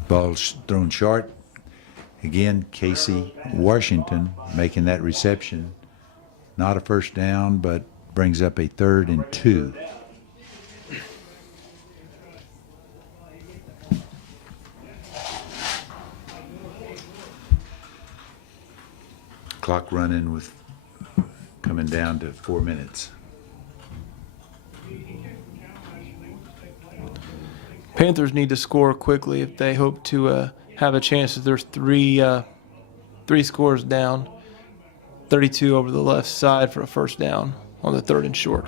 Ball's thrown short. Again, Casey Washington making that reception. Not a first down, but brings up a 3rd and 2. Clock running with coming down to 4 minutes. Panthers need to score quickly if they hope to have a chance. There's three scores down. 32 over the left side for a first down on the 3rd and short.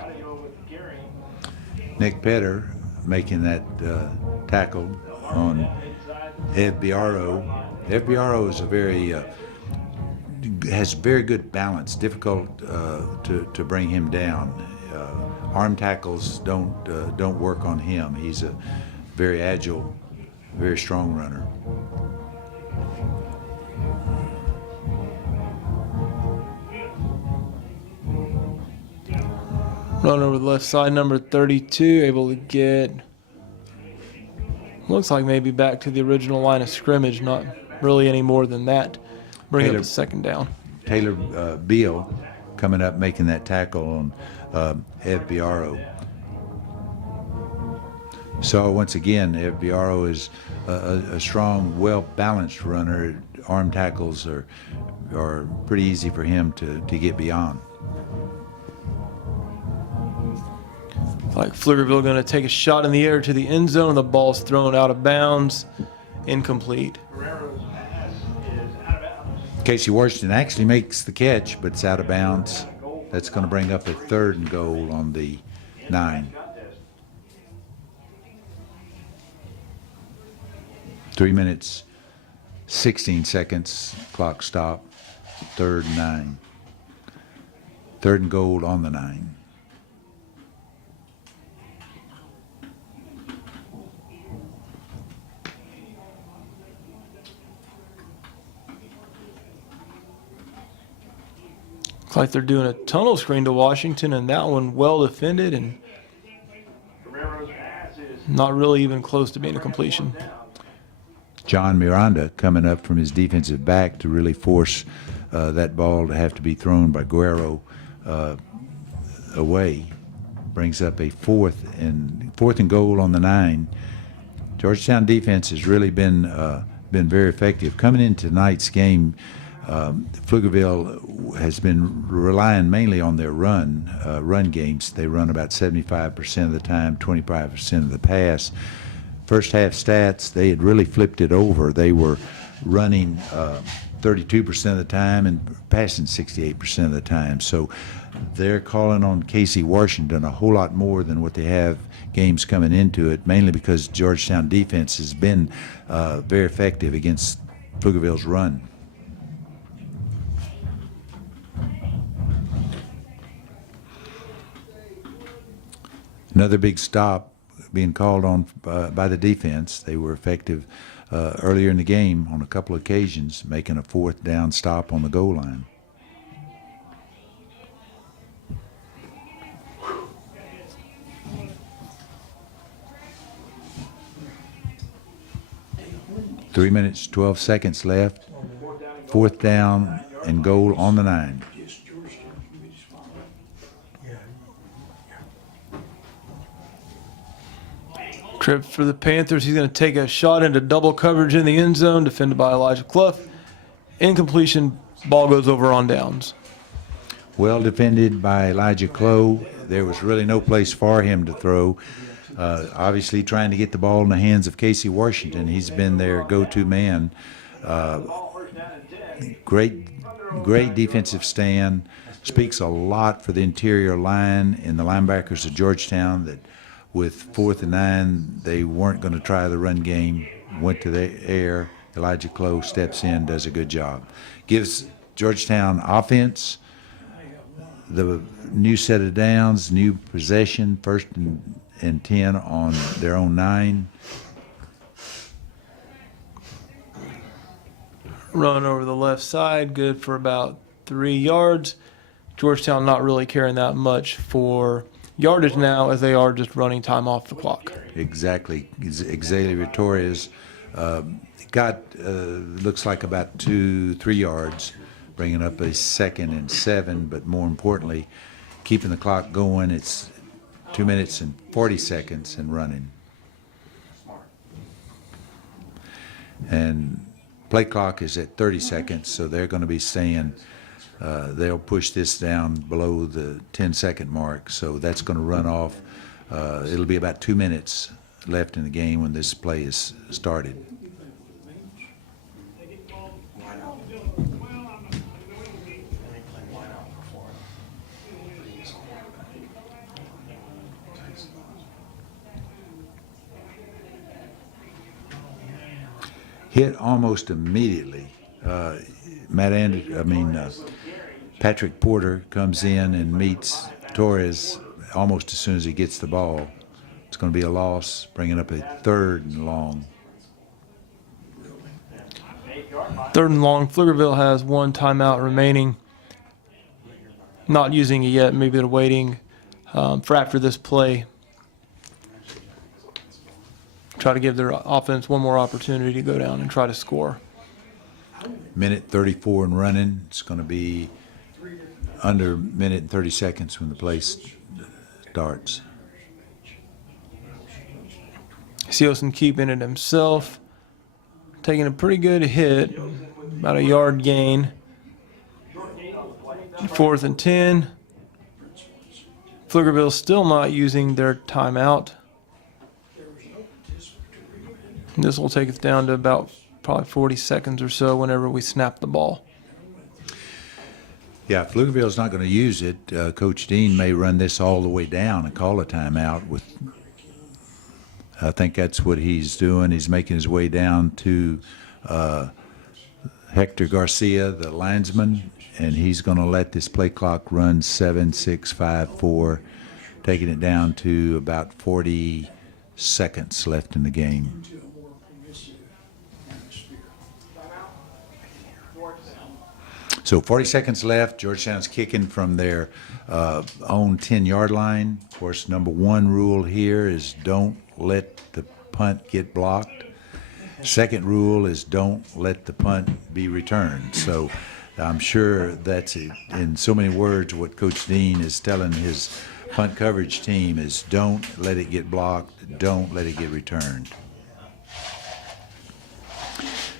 Nick Petter making that tackle on Ed Biaro. Ed Biaro is has very good balance. Difficult to bring him down. Arm tackles don't work on him. He's a very agile, very strong runner. Run over the left side, number 32, able to get, looks like maybe back to the original line of scrimmage, not really any more than that. Bring up the 2nd down. Taylor Beal coming up making that tackle on Ed Biaro. So once again, Ed Biaro is a strong, well-balanced runner. Arm tackles are pretty easy for him to get beyond. Like Pflugerville going to take a shot in the air to the end zone. The ball's thrown out of bounds. Incomplete. Guerrero's pass is out of bounds. Casey Washington actually makes the catch, but it's out of bounds. That's going to bring up a 3rd and goal on the 9. 3 minutes, 16 seconds, clock stop, 3rd and 9. 3rd and goal on the 9. Looks like they're doing a tunnel screen to Washington, and that one well defended and not really even close to being a completion. John Miranda coming up from his defensive back to really force that ball to have to be thrown by Guerrero away. Brings up a fourth and goal on the 9. Georgetown defense has really been very effective. Coming into tonight's game, Pflugerville has been relying mainly on their run games. They run about 75% of the time, 25% of the pass. First half stats, they had really flipped it over. They were running 32% of the time and passing 68% of the time. So they're calling on Casey Washington a whole lot more than what they have games coming into it, mainly because Georgetown defense has been very effective against Pflugerville's run. Another big stop being called on by the defense. They were effective earlier in the game on a couple of occasions, making a 4th down stop on the goal line. Three minutes, 12 seconds left. 4th down and goal on the 9. Trip for the Panthers. He's going to take a shot into double coverage in the end zone, defended by Elijah Clough. Incompletion, ball goes over on downs. Well defended by Elijah Clough. There was really no place for him to throw. Obviously trying to get the ball in the hands of Casey Washington. He's been their go-to man. Great defensive stand. Speaks a lot for the interior line and the linebackers of Georgetown that with 4th and 9, they weren't going to try the run game. Went to the air. Elijah Clough steps in, does a good job. Gives Georgetown offense the new set of downs, new possession, 1st and 10 on their own 9. Run over the left side, good for about 3 yards. Georgetown not really caring that much for yardage now, as they are just running time off the clock. Exactly. Xavier Torres got looks like about 2-3 yards, bringing up a 2nd and 7, but more importantly, keeping the clock going. It's 2 minutes and 40 seconds and running. And play clock is at 30 seconds, so they're going to be staying. They'll push this down below the 10-second mark, so that's going to run off. It'll be about 2 minutes left in the game when this play is started. Hit almost immediately. Patrick Porter comes in and meets Torres almost as soon as he gets the ball. It's going to be a loss, bringing up a 3rd and long. 3rd and long. Pflugerville has 1 timeout remaining. Not using it yet. Maybe they're waiting for after this play. Try to give their offense one more opportunity to go down and try to score. Minute 34 and running. It's going to be under minute and 30 seconds when the play starts. Sealson keeping it himself. Taking a pretty good hit. About a yard gain. 4th and 10. Pflugerville still not using their timeout. This will take us down to about probably 40 seconds or so whenever we snap the ball. Yeah, Pflugerville's not going to use it. Coach Dean may run this all the way down and call a timeout with I think that's what he's doing. He's making his way down to Hector Garcia, the linesman, and he's going to let this play clock run 7, 6, 5, 4, taking it down to about 40 seconds left in the game. So 40 seconds left. Georgetown's kicking from their own 10-yard line. Of course, number one rule here is don't let the punt get blocked. Second rule is don't let the punt be returned. So I'm sure that's in so many words what Coach Dean is telling his punt coverage team is don't let it get blocked, don't let it get returned.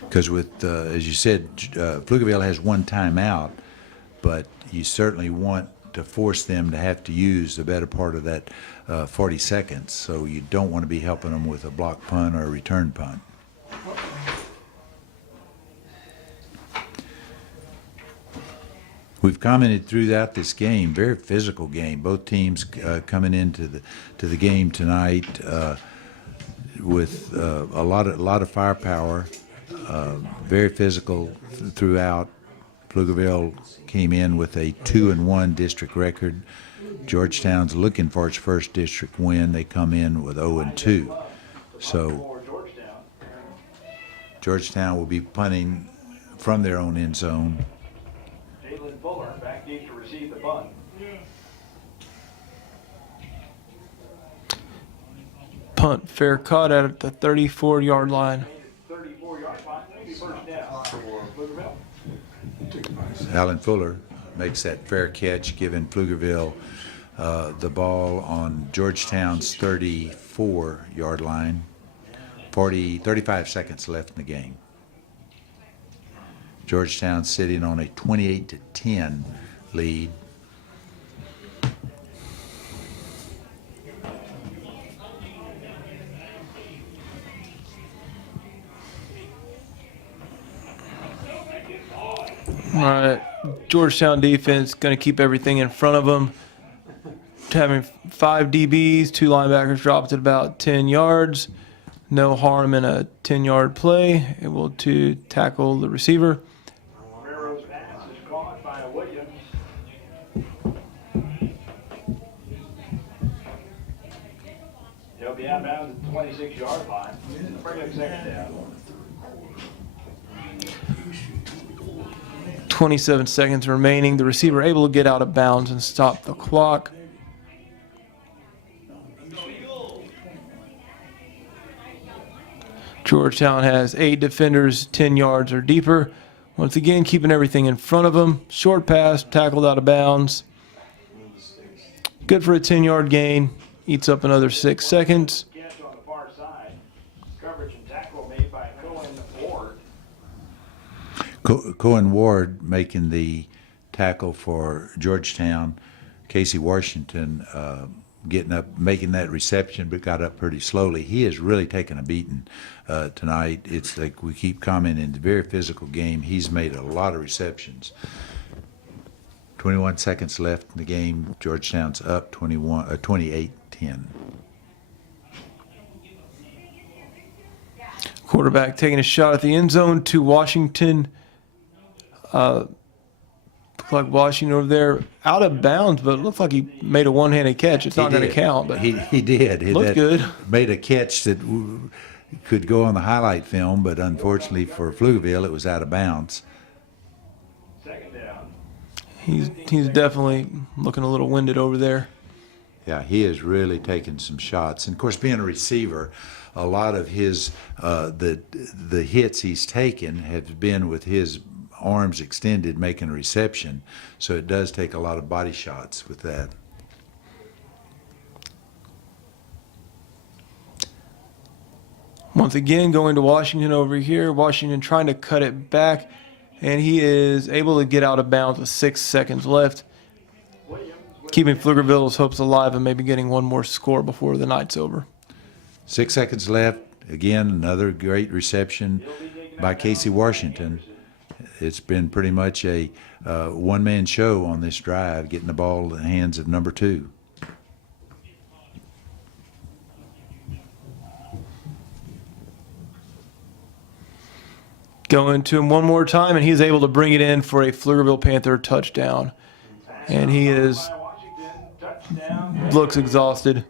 Because with, as you said, Pflugerville has one timeout, but you certainly want to force them to have to use the better part of that 40 seconds. So you don't want to be helping them with a block punt or a return punt. We've commented throughout this game, very physical game. Both teams coming into the game tonight with a lot of firepower. Very physical throughout. Pflugerville came in with a 2-1 district record. Georgetown's looking for its first district win. They come in with 0-2. So Georgetown will be punting from their own end zone. Fuller back deep to receive the punt. Punt fair caught at the 34-yard line. 34-yard punt. Maybe first down for Pflugerville. Alan Fuller makes that fair catch, giving Pflugerville the ball on Georgetown's 34-yard line. 35 seconds left in the game. Georgetown sitting on a 28-10 lead. All right, Georgetown defense going to keep everything in front of them. Having 5 DBs, 2 linebackers dropped at about 10 yards. No harm in a 10-yard play. Able to tackle the receiver. Romero's pass is caught by Williams. They'll be out of bounds at the 26-yard line. Bring up second down. 27 seconds remaining. The receiver able to get out of bounds and stop the clock. Georgetown has 8 defenders 10 yards or deeper. Once again, keeping everything in front of them. Short pass, tackled out of bounds. Good for a 10-yard gain. Eats up another 6 seconds. Catch on the far side. Coverage and tackle made by Cohen Ward. Cohen Ward making the tackle for Georgetown. Casey Washington getting up, making that reception, but got up pretty slowly. He has really taken a beating tonight. It's like we keep commenting, it's a very physical game. He's made a lot of receptions. 21 seconds left in the game. Georgetown's up 28-10. Quarterback taking a shot at the end zone to Washington. Looked like Washington over there out of bounds, but it looked like he made a one-handed catch. It's not going to count, but he did. Looked good. Made a catch that could go on the highlight film, but unfortunately for Pflugerville, it was out of bounds. Second down. he's definitely looking a little winded over there. Yeah, he has really taken some shots. And, of course, being a receiver, a lot of his the hits he's taken have been with his arms extended making a reception. So it does take a lot of body shots with that. Once again, going to Washington over here. Washington trying to cut it back, and he is able to get out of bounds with 6 seconds left, keeping Pflugerville's hopes alive and maybe getting one more score before the night's over. 6 seconds left. Again, another great reception by Casey Washington. It's been pretty much a one-man show on this drive, getting the ball in the hands of number 2. Going to him one more time, and he's able to bring it in for a Pflugerville Panther touchdown. And he looks exhausted.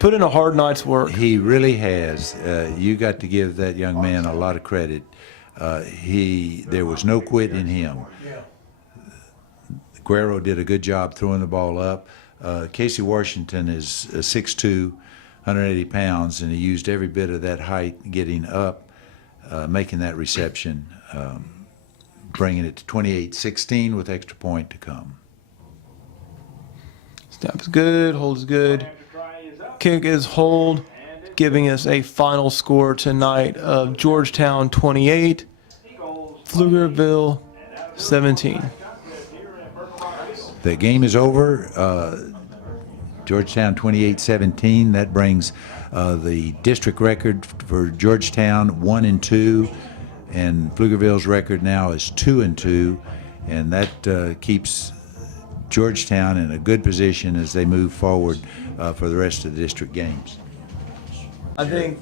Put in a hard night's work. He really has. You got to give that young man a lot of credit. There was no quit in him. Guerrero did a good job throwing the ball up. Casey Washington is 6'2", 180 pounds, and he used every bit of that height getting up, making that reception, bringing it to 28-16 with extra point to come. Snap is good, hold is good. Kick is hold, giving us a final score tonight of Georgetown 28, Pflugerville 17. The game is over. Georgetown 28-17. That brings the district record for Georgetown 1-2, and Pflugerville's record now is 2-2, and that keeps Georgetown in a good position as they move forward for the rest of the district games. I think